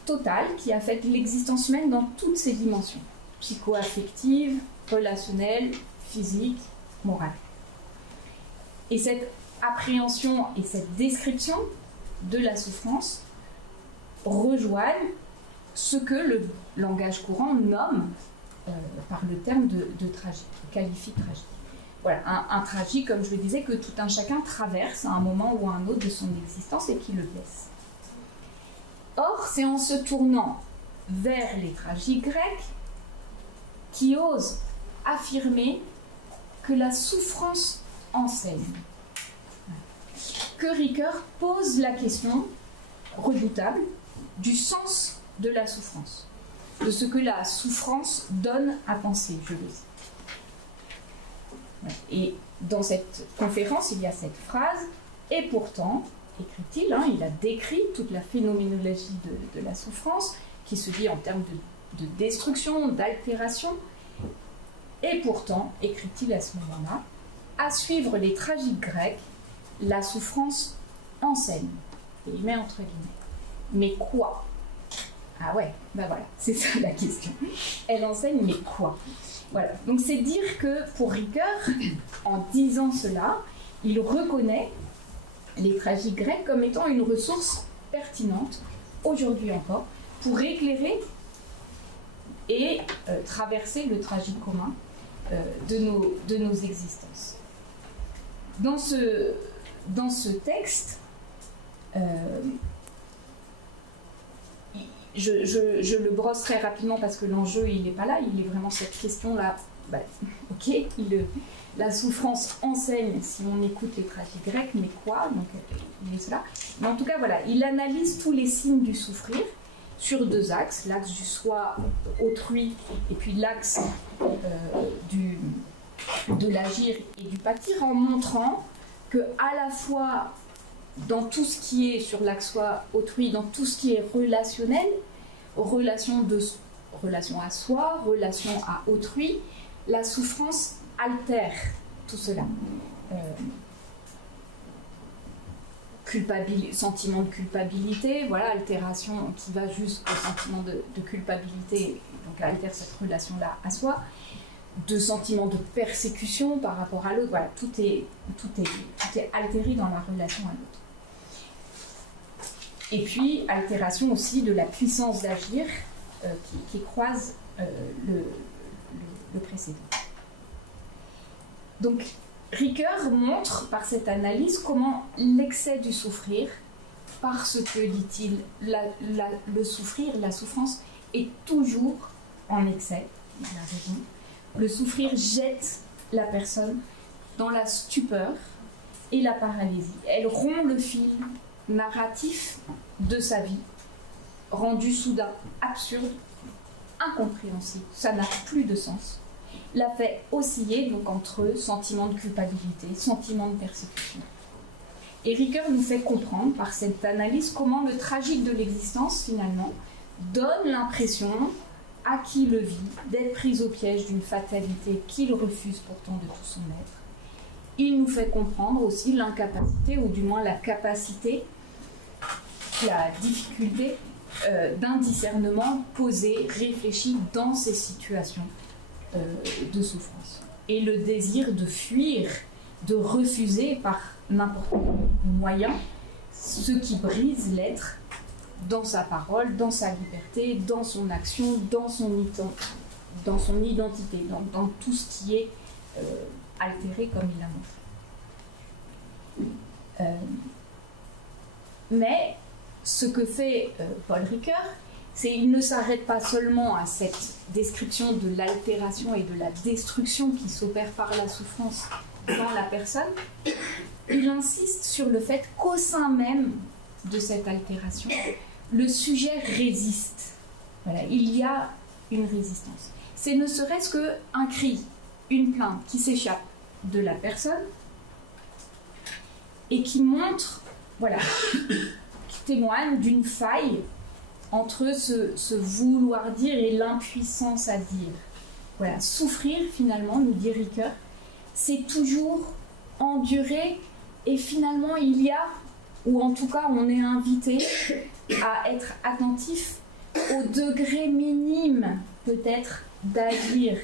totale qui affecte l'existence humaine dans toutes ses dimensions, psycho-affective, relationnelle, physique, morale. Et cette appréhension et cette description de la souffrance rejoignent ce que le langage courant nomme par le terme de tragique, qualifie de tragique. Voilà, un tragique, comme je le disais, que tout un chacun traverse à un moment ou à un autre de son existence et qui le blesse. Or, c'est en se tournant vers les tragiques grecs qui osent affirmer que la souffrance enseigne. Que Ricoeur pose la question redoutable du sens de la souffrance, de ce que la souffrance donne à penser, je le dis. Et dans cette conférence, il y a cette phrase, et pourtant, écrit-il, il a décrit toute la phénoménologie de la souffrance, qui se dit en termes de destruction, d'altération, et pourtant, écrit-il à ce moment-là, à suivre les tragiques grecs, la souffrance enseigne. Et il met entre guillemets. Mais quoi ? Ah ouais, ben voilà, c'est ça la question. Elle enseigne, mais quoi ? Voilà, donc c'est dire que pour Ricoeur, en disant cela, il reconnaît les tragiques grecs comme étant une ressource pertinente, aujourd'hui encore, pour éclairer et traverser le tragique commun de nos existences. Dans ce texte, je le brosse très rapidement parce que l'enjeu il n'est pas là, il est vraiment cette question-là. Bah, ok, la souffrance enseigne si on écoute les tragiques grecs, mais quoi ? Donc il est cela. Mais en tout cas, voilà, il analyse tous les signes du souffrir sur deux axes, l'axe du soi autrui et puis l'axe de l'agir et du pâtir, en montrant que à la fois dans tout ce qui est sur l'axe soi autrui, dans tout ce qui est relationnel, relation à soi, relation à autrui, la souffrance altère tout cela. Sentiment de culpabilité, voilà, altération qui va jusqu'au sentiment de culpabilité, donc altère cette relation-là à soi, de sentiment de persécution par rapport à l'autre, voilà, tout est altéré dans la relation à l'autre. Et puis, altération aussi de la puissance d'agir qui croise le précédent. Donc, Ricoeur montre par cette analyse comment l'excès du souffrir, parce que, dit-il, le souffrir, la souffrance est toujours en excès, il a raison. Le souffrir jette la personne dans la stupeur et la paralysie. Elle rompt le fil narratif de sa vie, rendu soudain absurde, incompréhensible. Ça n'a plus de sens. La fait osciller donc entre sentiment de culpabilité, sentiment de persécution. Et Ricoeur nous fait comprendre par cette analyse comment le tragique de l'existence, finalement, donne l'impression acquis le vide, d'être pris au piège d'une fatalité qu'il refuse pourtant de tout son être. Il nous fait comprendre aussi l'incapacité, ou du moins la capacité, la difficulté d'un discernement posé, réfléchi dans ces situations de souffrance. Et le désir de fuir, de refuser par n'importe quel moyen ce qui brise l'être dans sa parole, dans sa liberté, dans son action, dans son identité, dans tout ce qui est altéré comme il l'a montré. Mais ce que fait Paul Ricoeur, c'est qu'il ne s'arrête pas seulement à cette description de l'altération et de la destruction qui s'opère par la souffrance dans la personne, il insiste sur le fait qu'au sein même de cette altération, le sujet résiste. Voilà, il y a une résistance. C'est ne serait-ce qu'un cri, une plainte qui s'échappe de la personne et qui montre, voilà, qui témoigne d'une faille entre ce vouloir dire et l'impuissance à dire. Voilà, souffrir finalement, nous dit Ricoeur, c'est toujours endurer, et finalement il y a, ou en tout cas on est invité à être attentif au degré minime peut-être d'agir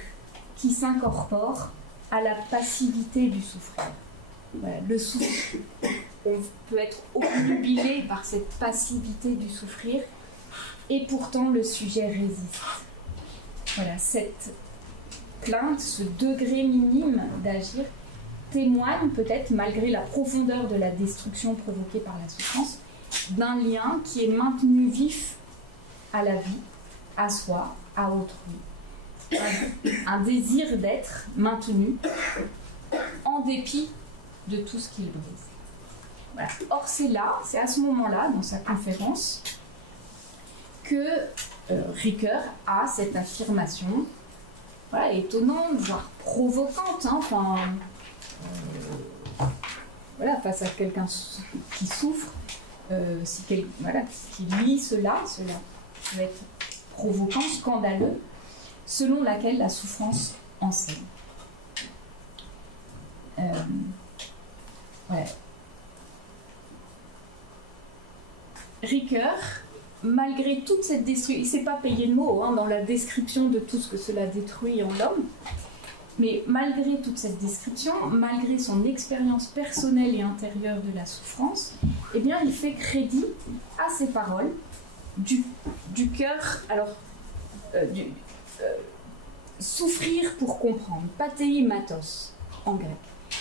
qui s'incorpore à la passivité du souffrir. Voilà, le souffrir, on peut être obnubilé par cette passivité du souffrir, et pourtant le sujet résiste. Voilà, cette plainte, ce degré minime d'agir, témoigne peut-être, malgré la profondeur de la destruction provoquée par la souffrance, d'un lien qui est maintenu vif à la vie, à soi, à autrui. Un désir d'être maintenu en dépit de tout ce qu'il brise. Voilà. Or, c'est à ce moment-là, dans sa conférence, que Ricoeur a cette affirmation, voilà, étonnante, voire provocante, hein, enfin, voilà, face à quelqu'un qui souffre, qui lit cela va être provoquant, scandaleux, selon laquelle la souffrance enseigne. Ouais. Ricoeur, malgré toute cette destruction, il ne s'est pas payé de mots dans la description de tout ce que cela détruit en l'homme, mais malgré toute cette description, malgré son expérience personnelle et intérieure de la souffrance, eh bien, il fait crédit à ces paroles du cœur, alors, souffrir pour comprendre, patei matos en grec.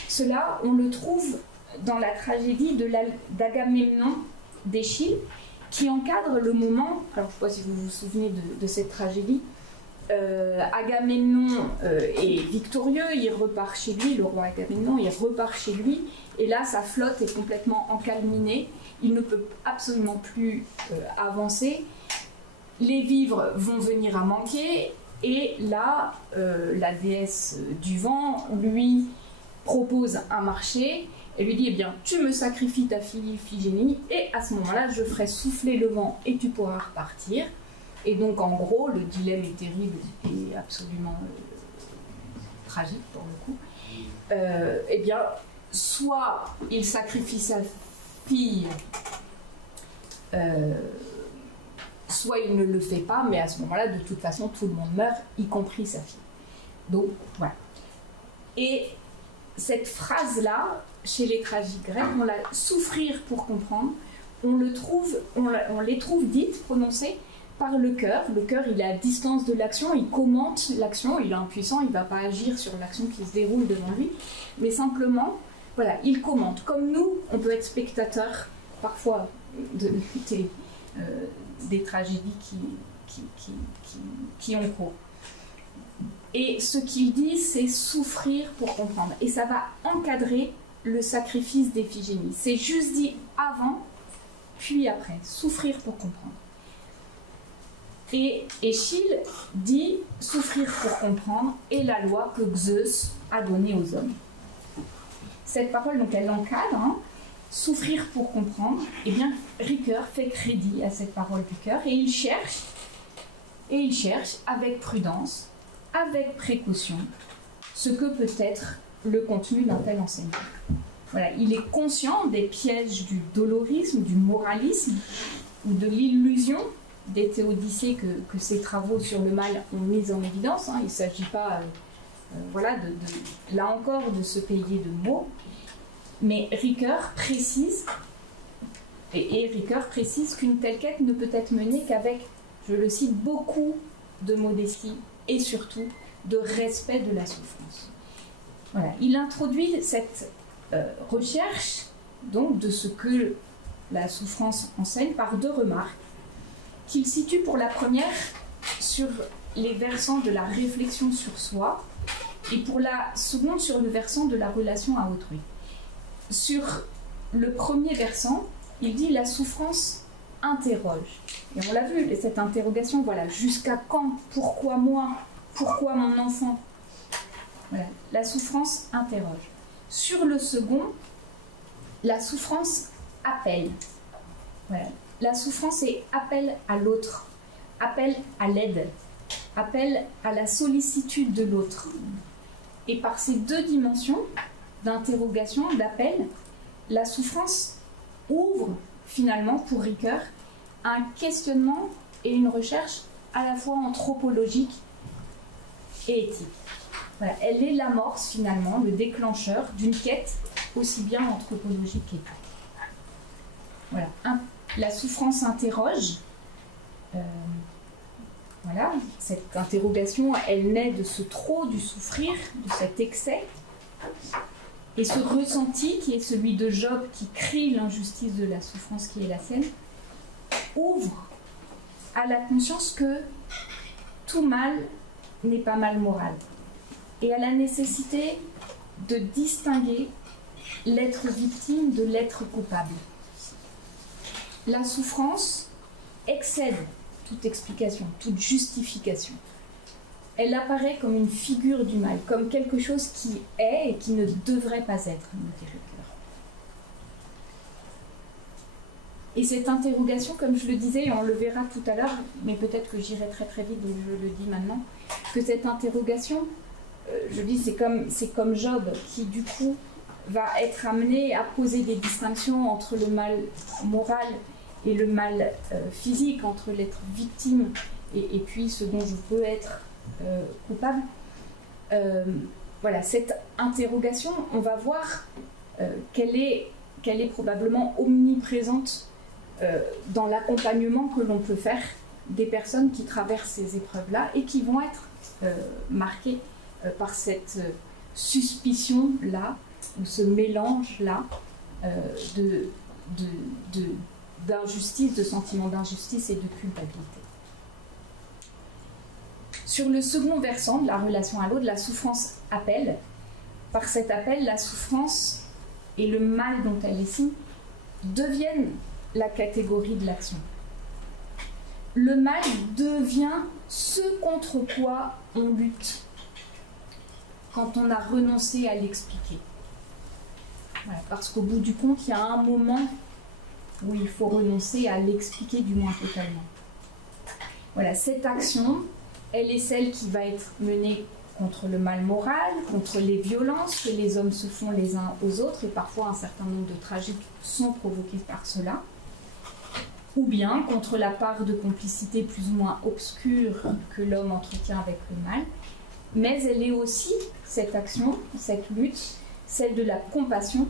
Cela, on le trouve dans la tragédie d'Agamemnon d'Échille, qui encadre le moment, alors je ne sais pas si vous vous souvenez de cette tragédie, Agamemnon est victorieux, il repart chez lui, le roi Agamemnon, il repart chez lui, et là sa flotte est complètement encalminée, il ne peut absolument plus avancer, les vivres vont venir à manquer, et là la déesse du vent lui propose un marché, et lui dit, eh bien, tu me sacrifies ta fille Iphigénie, et à ce moment-là, je ferai souffler le vent et tu pourras repartir. Et donc, en gros, le dilemme est terrible et absolument tragique, pour le coup. Eh bien, soit il sacrifie sa fille, soit il ne le fait pas, mais à ce moment-là, de toute façon, tout le monde meurt, y compris sa fille. Donc, voilà. Et cette phrase-là, chez les tragiques grecs, on la souffrir pour comprendre, on les trouve dites, prononcées par le cœur. Le cœur, il est à distance de l'action, il commente l'action, il est impuissant, il ne va pas agir sur l'action qui se déroule devant lui, mais simplement, voilà, il commente. Comme nous, on peut être spectateur parfois des tragédies qui ont cours. Et ce qu'il dit, c'est souffrir pour comprendre. Et ça va encadrer le sacrifice d'Iphigénie. C'est juste dit avant, puis après. Souffrir pour comprendre. Et Échille dit souffrir pour comprendre est la loi que Zeus a donnée aux hommes. Cette parole, donc, elle l'encadre. Hein, souffrir pour comprendre. Eh bien, Ricoeur fait crédit à cette parole du cœur et il cherche et il cherche avec prudence, avec précaution, ce que peut être le contenu d'un tel enseignement. Voilà, il est conscient des pièges du dolorisme, du moralisme ou de l'illusion des théodicées que ses travaux sur le mal ont mis en évidence. Il ne s'agit pas, voilà, là encore, de se payer de mots, mais Ricoeur précise, et Ricoeur précise qu'une telle quête ne peut être menée qu'avec, je le cite, beaucoup de modestie et surtout de respect de la souffrance. Voilà, il introduit cette recherche donc de ce que la souffrance enseigne par deux remarques qu'il situe pour la première sur les versants de la réflexion sur soi et pour la seconde sur le versant de la relation à autrui. Sur le premier versant, il dit la souffrance interroge. Et on l'a vu, cette interrogation, voilà, jusqu'à quand? Pourquoi moi? Pourquoi mon enfant? Voilà, la souffrance interroge. Sur le second, la souffrance appelle. Voilà. La souffrance est appel à l'autre, appel à l'aide, appel à la sollicitude de l'autre. Et par ces deux dimensions d'interrogation, d'appel, la souffrance ouvre finalement pour Ricoeur un questionnement et une recherche à la fois anthropologique et éthique. Voilà, elle est l'amorce finalement, le déclencheur d'une quête aussi bien anthropologique qu'éthique. Voilà, la souffrance interroge. Voilà, cette interrogation, elle naît de ce trop du souffrir, de cet excès. Et ce ressenti, qui est celui de Job, qui crie l'injustice de la souffrance qui est la sienne, ouvre à la conscience que tout mal n'est pas mal moral. Et à la nécessité de distinguer l'être victime de l'être coupable. La souffrance excède toute explication, toute justification. Elle apparaît comme une figure du mal, comme quelque chose qui est et qui ne devrait pas être, nous dit Ricoeur. Et cette interrogation, comme je le disais, et on le verra tout à l'heure, mais peut-être que j'irai très très vite, donc je le dis maintenant, que cette interrogation, je dis, c'est comme Job, qui du coup va être amené à poser des distinctions entre le mal moral et le mal physique, entre l'être victime et puis ce dont je peux être coupable. Voilà, cette interrogation, on va voir qu'elle est probablement omniprésente dans l'accompagnement que l'on peut faire des personnes qui traversent ces épreuves-là et qui vont être marquées par cette suspicion-là, ou ce mélange-là d'injustice, de sentiment d'injustice et de culpabilité. Sur le second versant de la relation à l'autre, la souffrance appelle. Par cet appel, la souffrance et le mal dont elle est signe deviennent la catégorie de l'action. Le mal devient ce contre quoi on lutte quand on a renoncé à l'expliquer. Voilà, parce qu'au bout du compte, il y a un moment où il faut renoncer à l'expliquer, du moins totalement. Voilà, cette action, elle est celle qui va être menée contre le mal moral, contre les violences que les hommes se font les uns aux autres, et parfois un certain nombre de tragiques sont provoqués par cela, ou bien contre la part de complicité plus ou moins obscure que l'homme entretient avec le mal, mais elle est aussi, cette action, cette lutte, celle de la compassion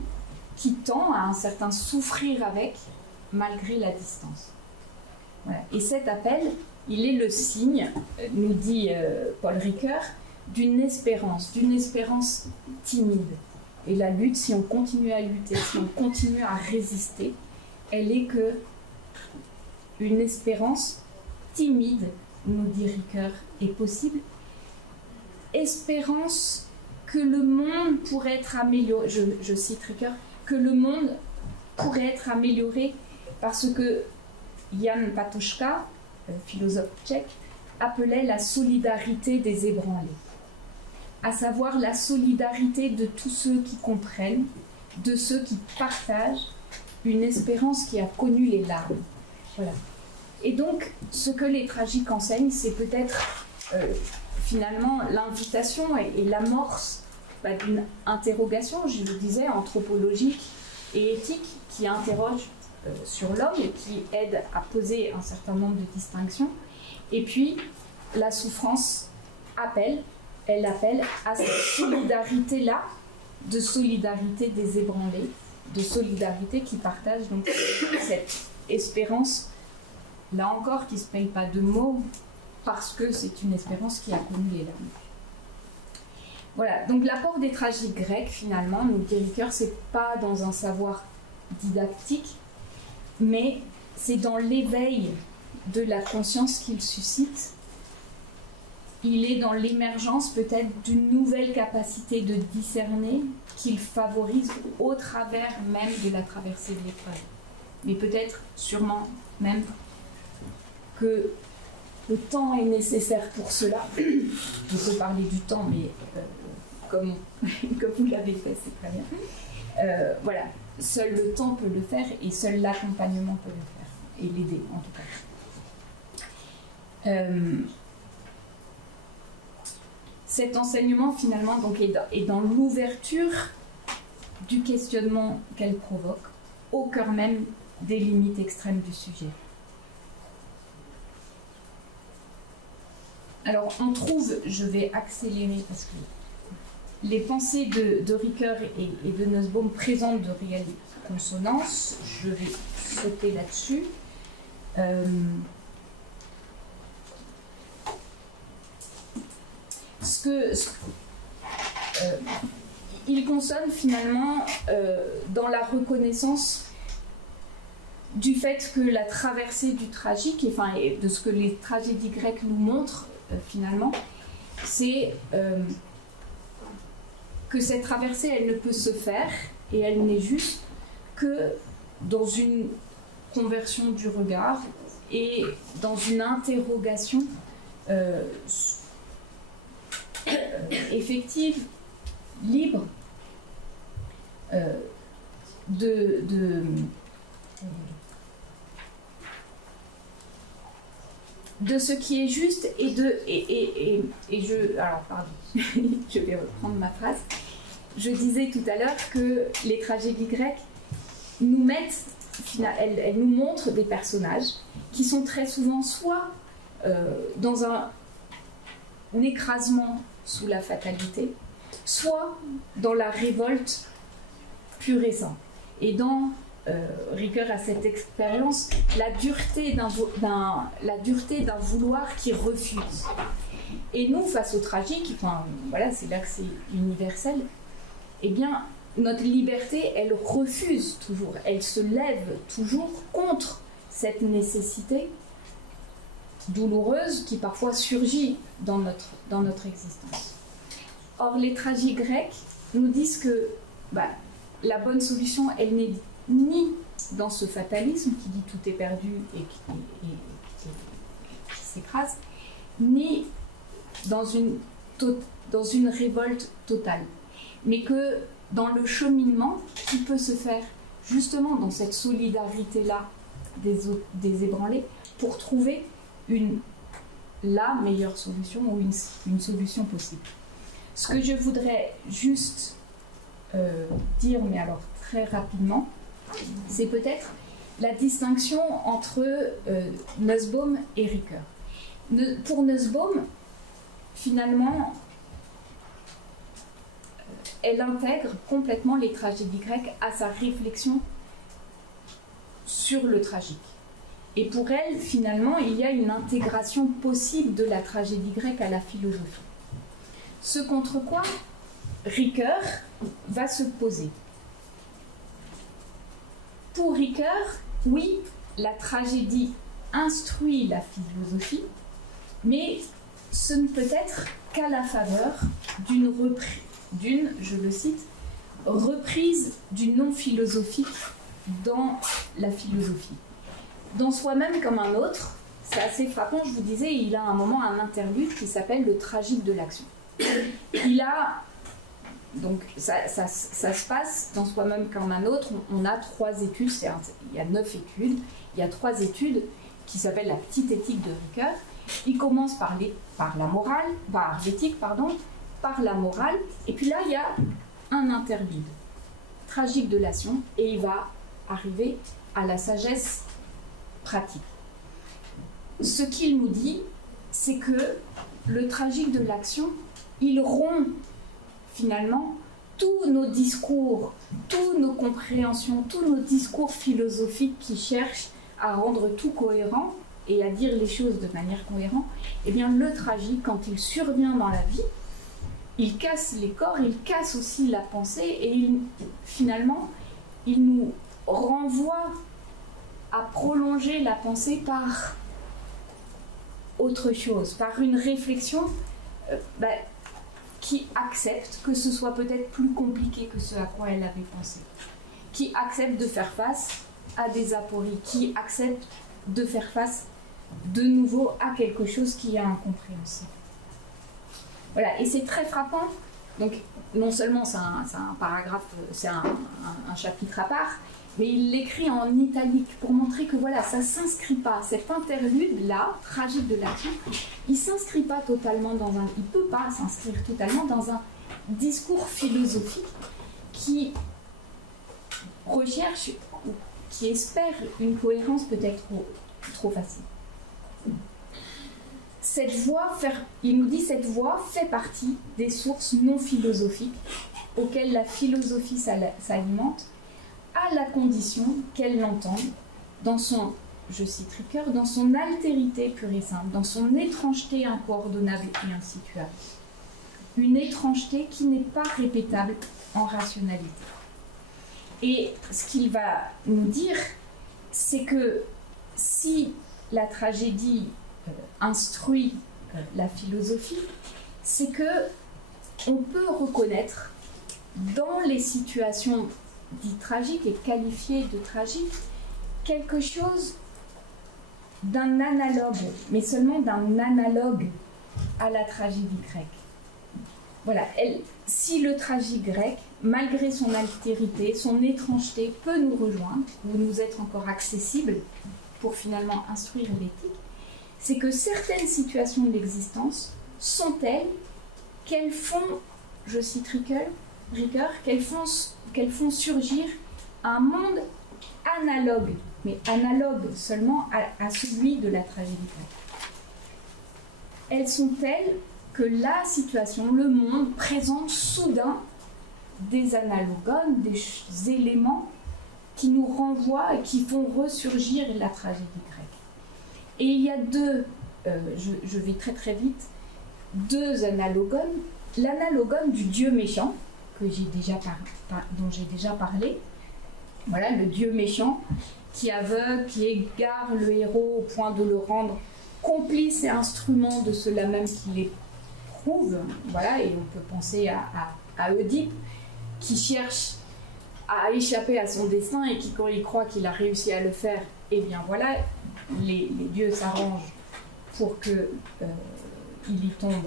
qui tend à un certain souffrir avec, malgré la distance. Voilà. Et cet appel, il est le signe, nous dit Paul Ricoeur, d'une espérance timide. Et la lutte, si on continue à lutter, si on continue à résister, elle est que une espérance timide, nous dit Ricoeur, est possible. Espérance que le monde pourrait être amélioré, je cite Ricoeur, que le monde pourrait être amélioré parce que Jan Patočka, philosophe tchèque, appelait la solidarité des ébranlés, à savoir la solidarité de tous ceux qui comprennent, de ceux qui partagent une espérance qui a connu les larmes. Voilà. Et donc, ce que les tragiques enseignent, c'est peut-être finalement l'invitation et l'amorce d'une interrogation, je le disais, anthropologique et éthique, qui interroge sur l'homme et qui aide à poser un certain nombre de distinctions. Et puis, la souffrance appelle à cette solidarité-là, de solidarité des ébranlés, de solidarité qui partage donc cette espérance, là encore, qui ne se paye pas de mots, parce que c'est une espérance qui a connu les larmes. Voilà, donc l'apport des tragiques grecs, finalement, nous dit Ricoeur, c'est pas dans un savoir didactique, mais c'est dans l'éveil de la conscience qu'il suscite. Il est dans l'émergence peut-être d'une nouvelle capacité de discerner qu'il favorise au travers même de la traversée de l'épreuve. Mais peut-être, sûrement même, que le temps est nécessaire pour cela. On peut parler du temps, mais comme vous l'avez fait, c'est très bien. Voilà, seul le temps peut le faire et seul l'accompagnement peut le faire, et l'aider en tout cas. Cet enseignement finalement donc, est dans l'ouverture du questionnement qu'elle provoque, au cœur même des limites extrêmes du sujet. Alors on trouve, je vais accélérer parce que les pensées de Ricoeur et de Nussbaum présentent de réelles consonances, je vais sauter là-dessus. Il consonne finalement dans la reconnaissance du fait que la traversée du tragique, et de ce que les tragédies grecques nous montrent finalement, c'est que cette traversée, elle ne peut se faire et elle n'est juste que dans une conversion du regard et dans une interrogation effective, libre, de ce qui est juste et alors pardon, je vais reprendre ma phrase. Je disais tout à l'heure que les tragédies grecques nous mettent, elles nous montrent des personnages qui sont très souvent soit dans un écrasement sous la fatalité, soit dans la révolte pure et simple. Et dans Ricoeur a cette expérience, la dureté d'un vouloir qui refuse. Et nous, face au tragique, voilà, c'est là que c'est universel, eh bien, notre liberté, elle refuse toujours, elle se lève toujours contre cette nécessité douloureuse qui parfois surgit dans notre existence. Or, les tragiques grecs nous disent que la bonne solution, elle n'est ni dans ce fatalisme qui dit tout est perdu et qui s'écrase, ni dans une révolte totale, mais que dans le cheminement qui peut se faire justement dans cette solidarité-là des ébranlés pour trouver la meilleure solution ou une solution possible. Ce que je voudrais juste dire, mais alors très rapidement, c'est peut-être la distinction entre Nussbaum et Ricoeur. Pour Nussbaum, finalement, elle intègre complètement les tragédies grecques à sa réflexion sur le tragique. Et pour elle, finalement, il y a une intégration possible de la tragédie grecque à la philosophie. Ce contre quoi Ricoeur va se poser. Pour Ricoeur, oui, la tragédie instruit la philosophie, mais ce ne peut être qu'à la faveur d'une, je le cite, reprise du non philosophique dans la philosophie. Dans Soi-même comme un autre, c'est assez frappant, je vous disais, il a à un moment un interlude qui s'appelle le tragique de l'action. Il a, donc ça se passe dans Soi-même comme un autre, on a 3 études, il y a 9 études, il y a 3 études qui s'appelle la petite éthique de Ricoeur. Il commence par la morale, par l'éthique, pardon, par la morale, et puis là il y a un interlude tragique de l'action, et il va arriver à la sagesse pratique. Ce qu'il nous dit, c'est que le tragique de l'action, il rompt finalement tous nos discours, toutes nos compréhensions, tous nos discours philosophiques qui cherchent à rendre tout cohérent et à dire les choses de manière cohérente. Eh bien, le tragique, quand il survient dans la vie, il casse les corps, il casse aussi la pensée, et finalement, il nous renvoie à prolonger la pensée par autre chose, par une réflexion qui accepte que ce soit peut-être plus compliqué que ce à quoi elle avait pensé, qui accepte de faire face à des apories, qui accepte de faire face de nouveau à quelque chose qui est incompréhensible. Voilà, et c'est très frappant. Donc, non seulement c'est un paragraphe, c'est un chapitre à part, mais il l'écrit en italique pour montrer que voilà, ça ne s'inscrit pas. Cet interlude-là, tragique de l'action, il ne s'inscrit pas totalement dans un... Il ne peut pas s'inscrire totalement dans un discours philosophique qui recherche, qui espère une cohérence peut-être trop facile. Il nous dit cette voie fait partie des sources non philosophiques auxquelles la philosophie s'alimente, à la condition qu'elle l'entende dans son, je cite Ricoeur, dans son altérité pure et simple, dans son étrangeté incoordonnable et insituable. Une étrangeté qui n'est pas répétable en rationalité. Et ce qu'il va nous dire, c'est que si la tragédie instruit la philosophie, c'est que on peut reconnaître dans les situations dites tragiques et qualifiées de tragiques quelque chose d'un analogue, mais seulement d'un analogue à la tragédie grecque. Voilà, si le tragique grec, malgré son altérité, son étrangeté, peut nous rejoindre ou nous être encore accessible pour finalement instruire l'éthique, c'est que certaines situations de l'existence sont telles qu'elles font, je cite Ricoeur, qu'elles font surgir un monde analogue, mais analogue seulement à celui de la tragédie grecque. Elles sont telles que la situation, le monde, présente soudain des analogones, des éléments qui nous renvoient et qui font ressurgir la tragédie grecque. Et il y a je vais très très vite, deux analogones. L'analogone du dieu méchant, dont j'ai déjà parlé, voilà, le dieu méchant qui aveugle, qui égare le héros au point de le rendre complice et instrument de cela même qui l'éprouve. Voilà, et on peut penser à Oedipe qui cherche à échapper à son destin et qui, quand il croit qu'il a réussi à le faire, eh bien voilà, les dieux s'arrangent pour qu'il y tombe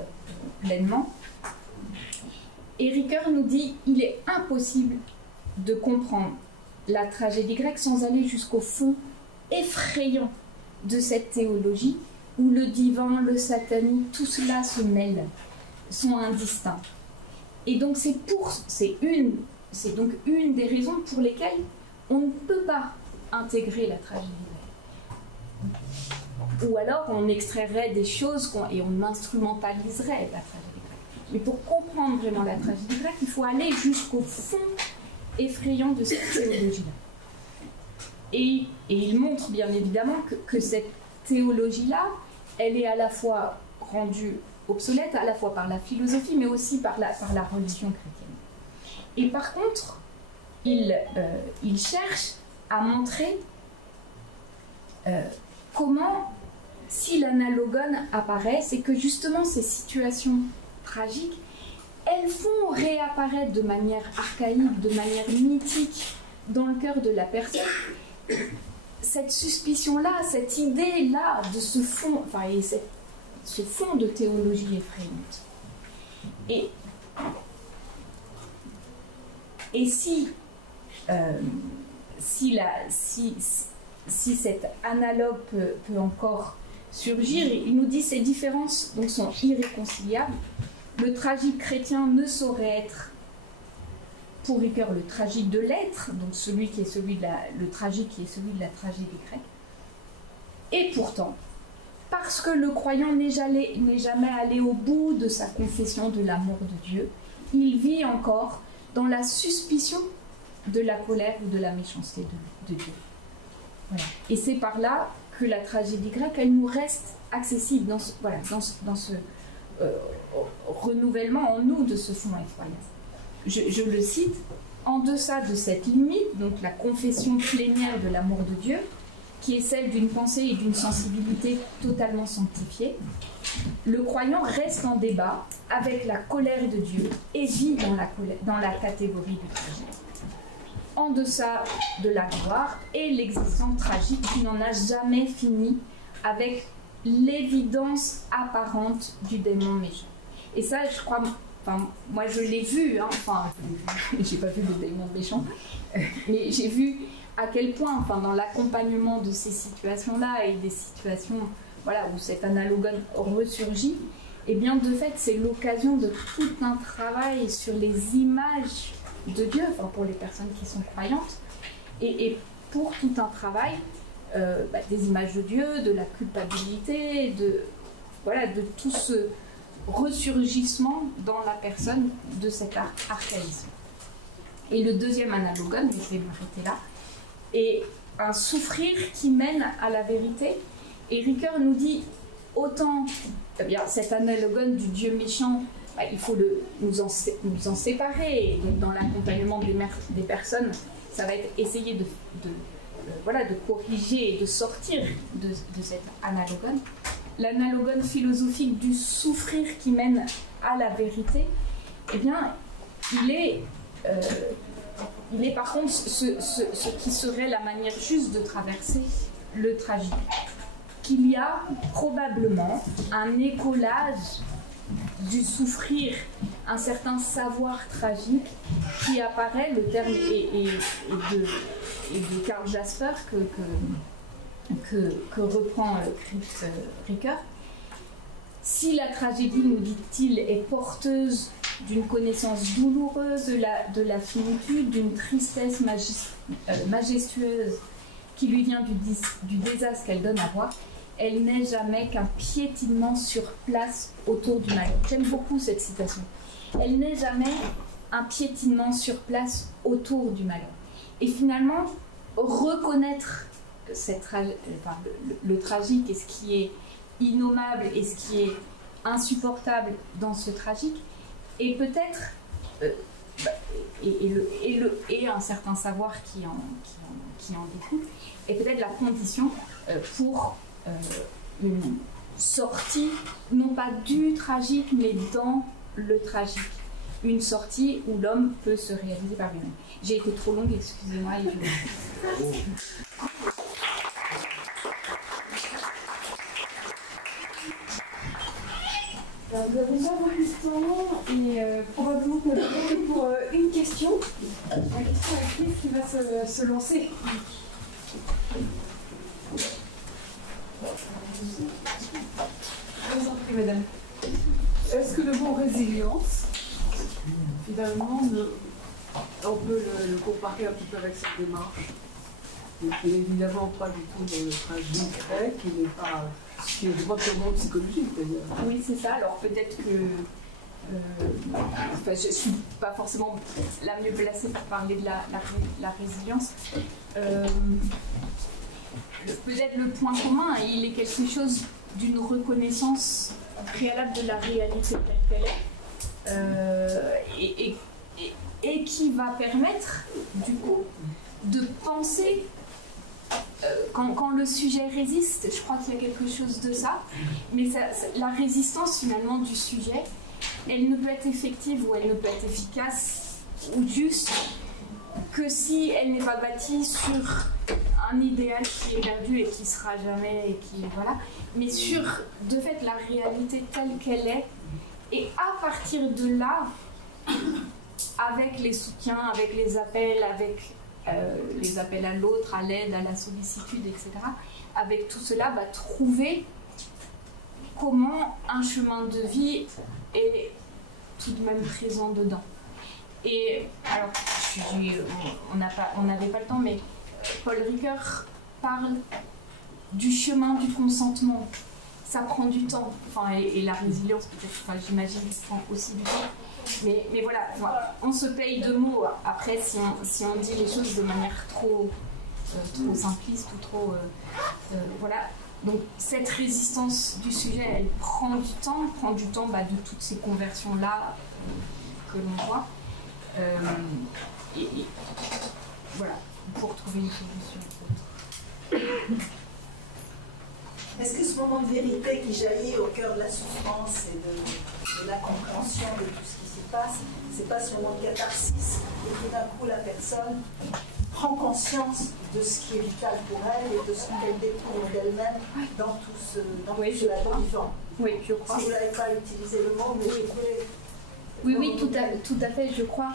pleinement. Et Ricoeur nous dit il est impossible de comprendre la tragédie grecque sans aller jusqu'au fond effrayant de cette théologie où le divin, le satanique, tout cela se mêle, sont indistincts. Et donc c'est donc une des raisons pour lesquelles on ne peut pas intégrer la tragédie grecque. Ou alors on extrairait des choses et on instrumentaliserait la tragédie grecque. Mais pour comprendre vraiment la tragédie grecque, il faut aller jusqu'au fond effrayant de cette théologie-là. Et il montre bien évidemment que cette théologie-là, elle est à la fois rendue obsolète, à la fois par la philosophie, mais aussi par la religion chrétienne. Et par contre, il cherche à montrer comment, si l'analogone apparaît, c'est que justement ces situations tragiques, elles font réapparaître de manière archaïque, de manière mythique dans le cœur de la personne, cette suspicion-là, cette idée-là de ce fond, ce fond de théologie effrayante. Et si cet analogue peut encore surgir. Il nous dit ces différences donc, sont irréconciliables. Le tragique chrétien ne saurait être, pour Ricoeur, le tragique de l'être, donc celui qui est celui de le tragique qui est celui de la tragédie grecque. Et pourtant, parce que le croyant n'est jamais allé au bout de sa confession de l'amour de Dieu, il vit encore dans la suspicion de la colère ou de la méchanceté de Dieu. Voilà. Et c'est par là que la tragédie grecque, elle nous reste accessible dans ce renouvellement en nous de ce fond effroyable. Je le cite, en deçà de cette limite, donc la confession plénière de l'amour de Dieu, qui est celle d'une pensée et d'une sensibilité totalement sanctifiées, le croyant reste en débat avec la colère de Dieu et vit dans la catégorie du tragique. En deçà de la gloire et l'existence tragique qui n'en a jamais fini avec l'évidence apparente du démon méchant. Et ça, je crois, moi je l'ai vu, j'ai pas vu le démon méchant, mais j'ai vu à quel point, dans l'accompagnement de ces situations-là et des situations où cet analogue ressurgit, et bien de fait c'est l'occasion de tout un travail sur les images de Dieu, pour les personnes qui sont croyantes, et pour tout un travail des images de Dieu, de la culpabilité, de tout ce ressurgissement dans la personne de cet archaïsme. Et le deuxième analogue, je vais m'arrêter là, est un souffrir qui mène à la vérité. Et Ricoeur nous dit autant cet analogue du Dieu méchant, il faut nous en séparer. Et donc, dans l'accompagnement des personnes, ça va être essayer de corriger et de sortir de cet analogue. L'analogue philosophique du souffrir qui mène à la vérité, eh bien, il est par contre ce qui serait la manière juste de traverser le tragique. Qu'il y a probablement un écolage du souffrir, un certain savoir tragique qui apparaît, le terme est de Karl Jasper que reprend Ricoeur. Si la tragédie, nous dit-il, est porteuse d'une connaissance douloureuse de la finitude, d'une tristesse majestueuse qui lui vient du désastre qu'elle donne à voir, elle n'est jamais qu'un piétinement sur place autour du malheur. J'aime beaucoup cette citation. Elle n'est jamais un piétinement sur place autour du malheur. Et finalement, reconnaître le tragique et ce qui est innommable et ce qui est insupportable dans ce tragique, et peut-être et un certain savoir qui en découle, et peut-être la condition pour une sortie, non pas du tragique, mais dans le tragique. Une sortie où l'homme peut se réaliser par lui-même. J'ai été trop longue, excusez-moi. Nous avons pas beaucoup de temps et probablement que nous avons pour une question. La question est qui va se lancer. Je vous en prie, madame. Est-ce que le mot résilience, finalement, on peut le comparer un petit peu avec cette démarche? Il n'est évidemment pas du tout dans le tragique grec, il n'est pas, qui est purement psychologique d'ailleurs. Oui, c'est ça. Alors peut-être que je ne suis pas forcément la mieux placée pour parler de la résilience. Peut-être le point commun, il est quelque chose d'une reconnaissance préalable de la réalité telle qu'elle est, et qui va permettre, du coup, de penser, quand le sujet résiste, je crois qu'il y a quelque chose de ça, mais la résistance finalement du sujet, elle ne peut être effective ou elle ne peut être efficace ou juste que si elle n'est pas bâtie sur un idéal qui est perdu et qui sera jamais, mais sur de fait la réalité telle qu'elle est, et à partir de là, avec les soutiens, avec les appels, avec les appels à l'autre, à l'aide, à la sollicitude, etc. Avec tout cela, trouver comment un chemin de vie est tout de même présent dedans. Et alors, on n'avait pas le temps, mais Paul Ricoeur parle du chemin du consentement. Ça prend du temps, et la résilience peut-être, j'imagine que ça prend aussi du temps. Mais voilà, on se paye de mots après si on dit les choses de manière trop simpliste ou trop... voilà. Donc cette résistance du sujet, elle prend du temps de toutes ces conversions-là que l'on voit. Et voilà, pour trouver une solution. Est-ce que ce moment de vérité qui jaillit au cœur de la souffrance et de la compréhension de tout ce qui s'y passe, c'est pas ce moment de catharsis où tout d'un coup la personne prend conscience de ce qui est vital pour elle et de ce qu'elle découvre d'elle-même dans tout ce labour vivant? Oui, je crois. Si vous n'avez pas utilisé le mot, mais oui, tout à fait, je crois.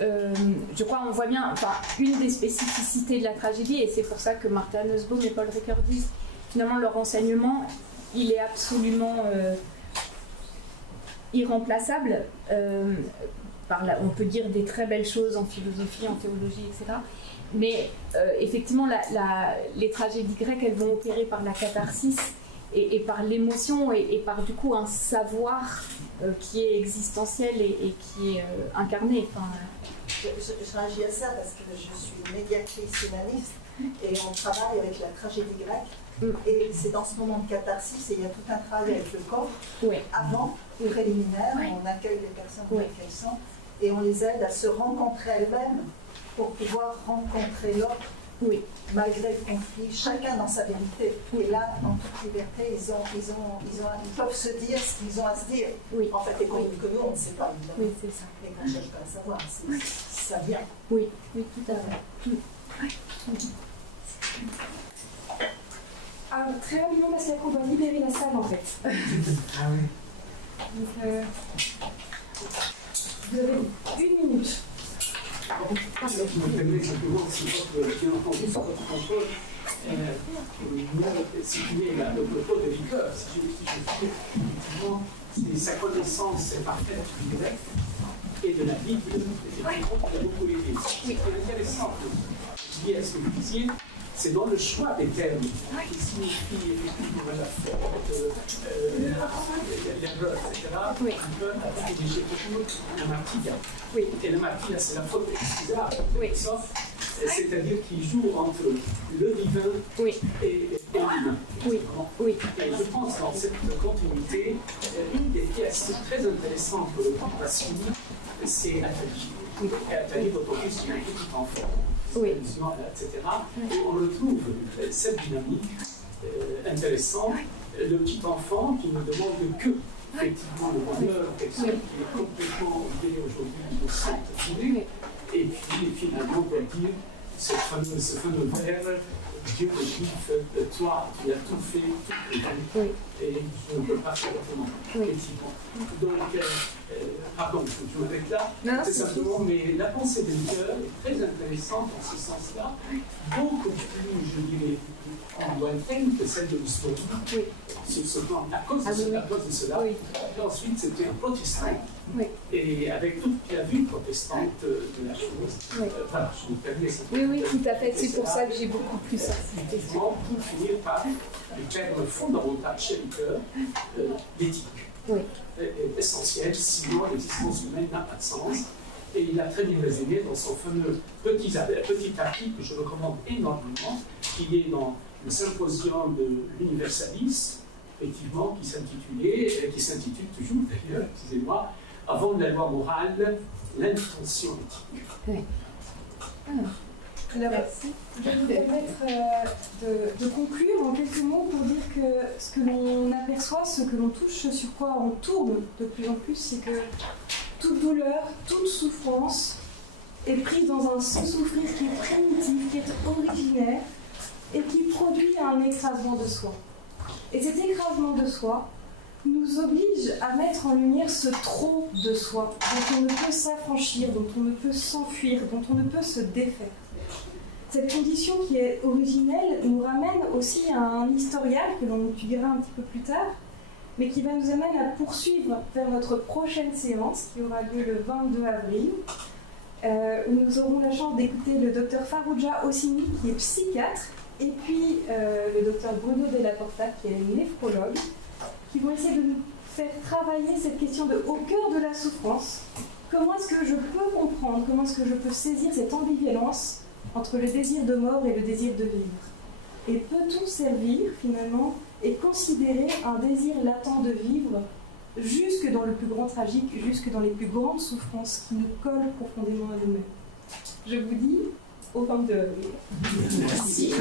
On voit bien, une des spécificités de la tragédie, et c'est pour ça que Martha Nussbaum et Paul Ricoeur disent finalement leur enseignement, il est absolument irremplaçable. On peut dire des très belles choses en philosophie, en théologie, etc. Mais effectivement, les tragédies grecques, elles vont opérer par la catharsis et par l'émotion et par du coup un savoir qui est existentiel et qui est incarné. Je réagis à ça parce que je suis médiatrice humaniste et on travaille avec la tragédie grecque. Et c'est dans ce moment de catharsis, et il y a tout un travail avec le corps, avant, préliminaire, on accueille les personnes telles qu'elles sont, et on les aide à se rencontrer elles-mêmes pour pouvoir rencontrer l'autre, malgré le conflit, chacun dans sa vérité. Et là, en toute liberté, ils peuvent se dire ce qu'ils ont à se dire. En fait, et que nous, on ne sait pas, évidemment. Oui, c'est ça. Et qu'on ne cherche pas à savoir, ça vient. Oui, tout à fait. Très rapidement, parce qu'on doit libérer la salle en fait. Ah oui. Donc, vous avez 1 minute. Je me permets simplement, si j'ai entendu sur votre contrôle, situer le pot de Ricoeur, si je dis, effectivement, sa connaissance parfaite du grec et de la Bible, effectivement, qui a beaucoup aidé. Ce qui est intéressant, lié à ce que vous disiez, c'est dans le choix des termes qui signifient effectivement la faute, l'erreur, etc. On peut privilégier toujours un martyria. Et le martyria, c'est la faute excusable, c'est-à-dire qu'il joue entre le divin et l'humain. Et je pense dans cette continuité, une des pièces très intéressantes pour le compassion, c'est Athalie. Et Athalie, d'autant plus qu'il y a un petit enfant. Etc. Et on retrouve cette dynamique intéressante. Le petit enfant qui ne demande que, effectivement, le bonheur, quelqu'un qui est complètement oublié aujourd'hui de s'entendre. Et puis, finalement, on va dire ce fameux vers, Dieu me dit, toi, tu as tout fait, tout est et je ne peux pas faire autrement. Effectivement. Donc, pardon, je m'arrête là. C'est simplement, mais la pensée de Ricoeur est très intéressante en ce sens-là, beaucoup plus, je dirais, lointaine que celle de l'histoire. Sur ce plan, à cause de cela. Et ensuite, c'était un protestant. Et avec toute la vue protestante de la chose, voilà, je me permets ça. Oui, tout à fait. C'est pour ça que j'ai beaucoup plus insisté. Pour finir par le terme fondamental chez Ricoeur, l'éthique. Est essentiel, sinon l'existence humaine n'a pas de sens. Et il a très bien résumé dans son fameux petit article que je recommande énormément, qui est dans le symposium de l'universalisme, effectivement, qui s'intitule toujours d'ailleurs, excusez-moi, avant la loi morale, l'intention éthique. Alors, je vais vous permettre de conclure en quelques mots pour dire que ce que l'on aperçoit, ce que l'on touche, sur quoi on tourne de plus en plus, c'est que toute douleur, toute souffrance est prise dans un sans-souffrir qui est primitif, qui est originaire et qui produit un écrasement de soi. Et cet écrasement de soi nous oblige à mettre en lumière ce trop de soi dont on ne peut s'affranchir, dont on ne peut s'enfuir, dont on ne peut se défaire. Cette condition qui est originelle nous ramène aussi à un historial que l'on étudiera un petit peu plus tard, mais qui va nous amener à poursuivre vers notre prochaine séance qui aura lieu le 22 avril, où nous aurons la chance d'écouter le docteur Farrugia Ossini, qui est psychiatre, et puis le docteur Bruno Della Porta, qui est néphrologue, qui vont essayer de nous faire travailler cette question de au cœur de la souffrance. Comment est-ce que je peux comprendre, comment est-ce que je peux saisir cette ambivalence entre le désir de mort et le désir de vivre? Et peut-on servir finalement et considérer un désir latent de vivre jusque dans le plus grand tragique, jusque dans les plus grandes souffrances qui nous collent profondément à nous-mêmes? Je vous dis au 22 avril. Merci.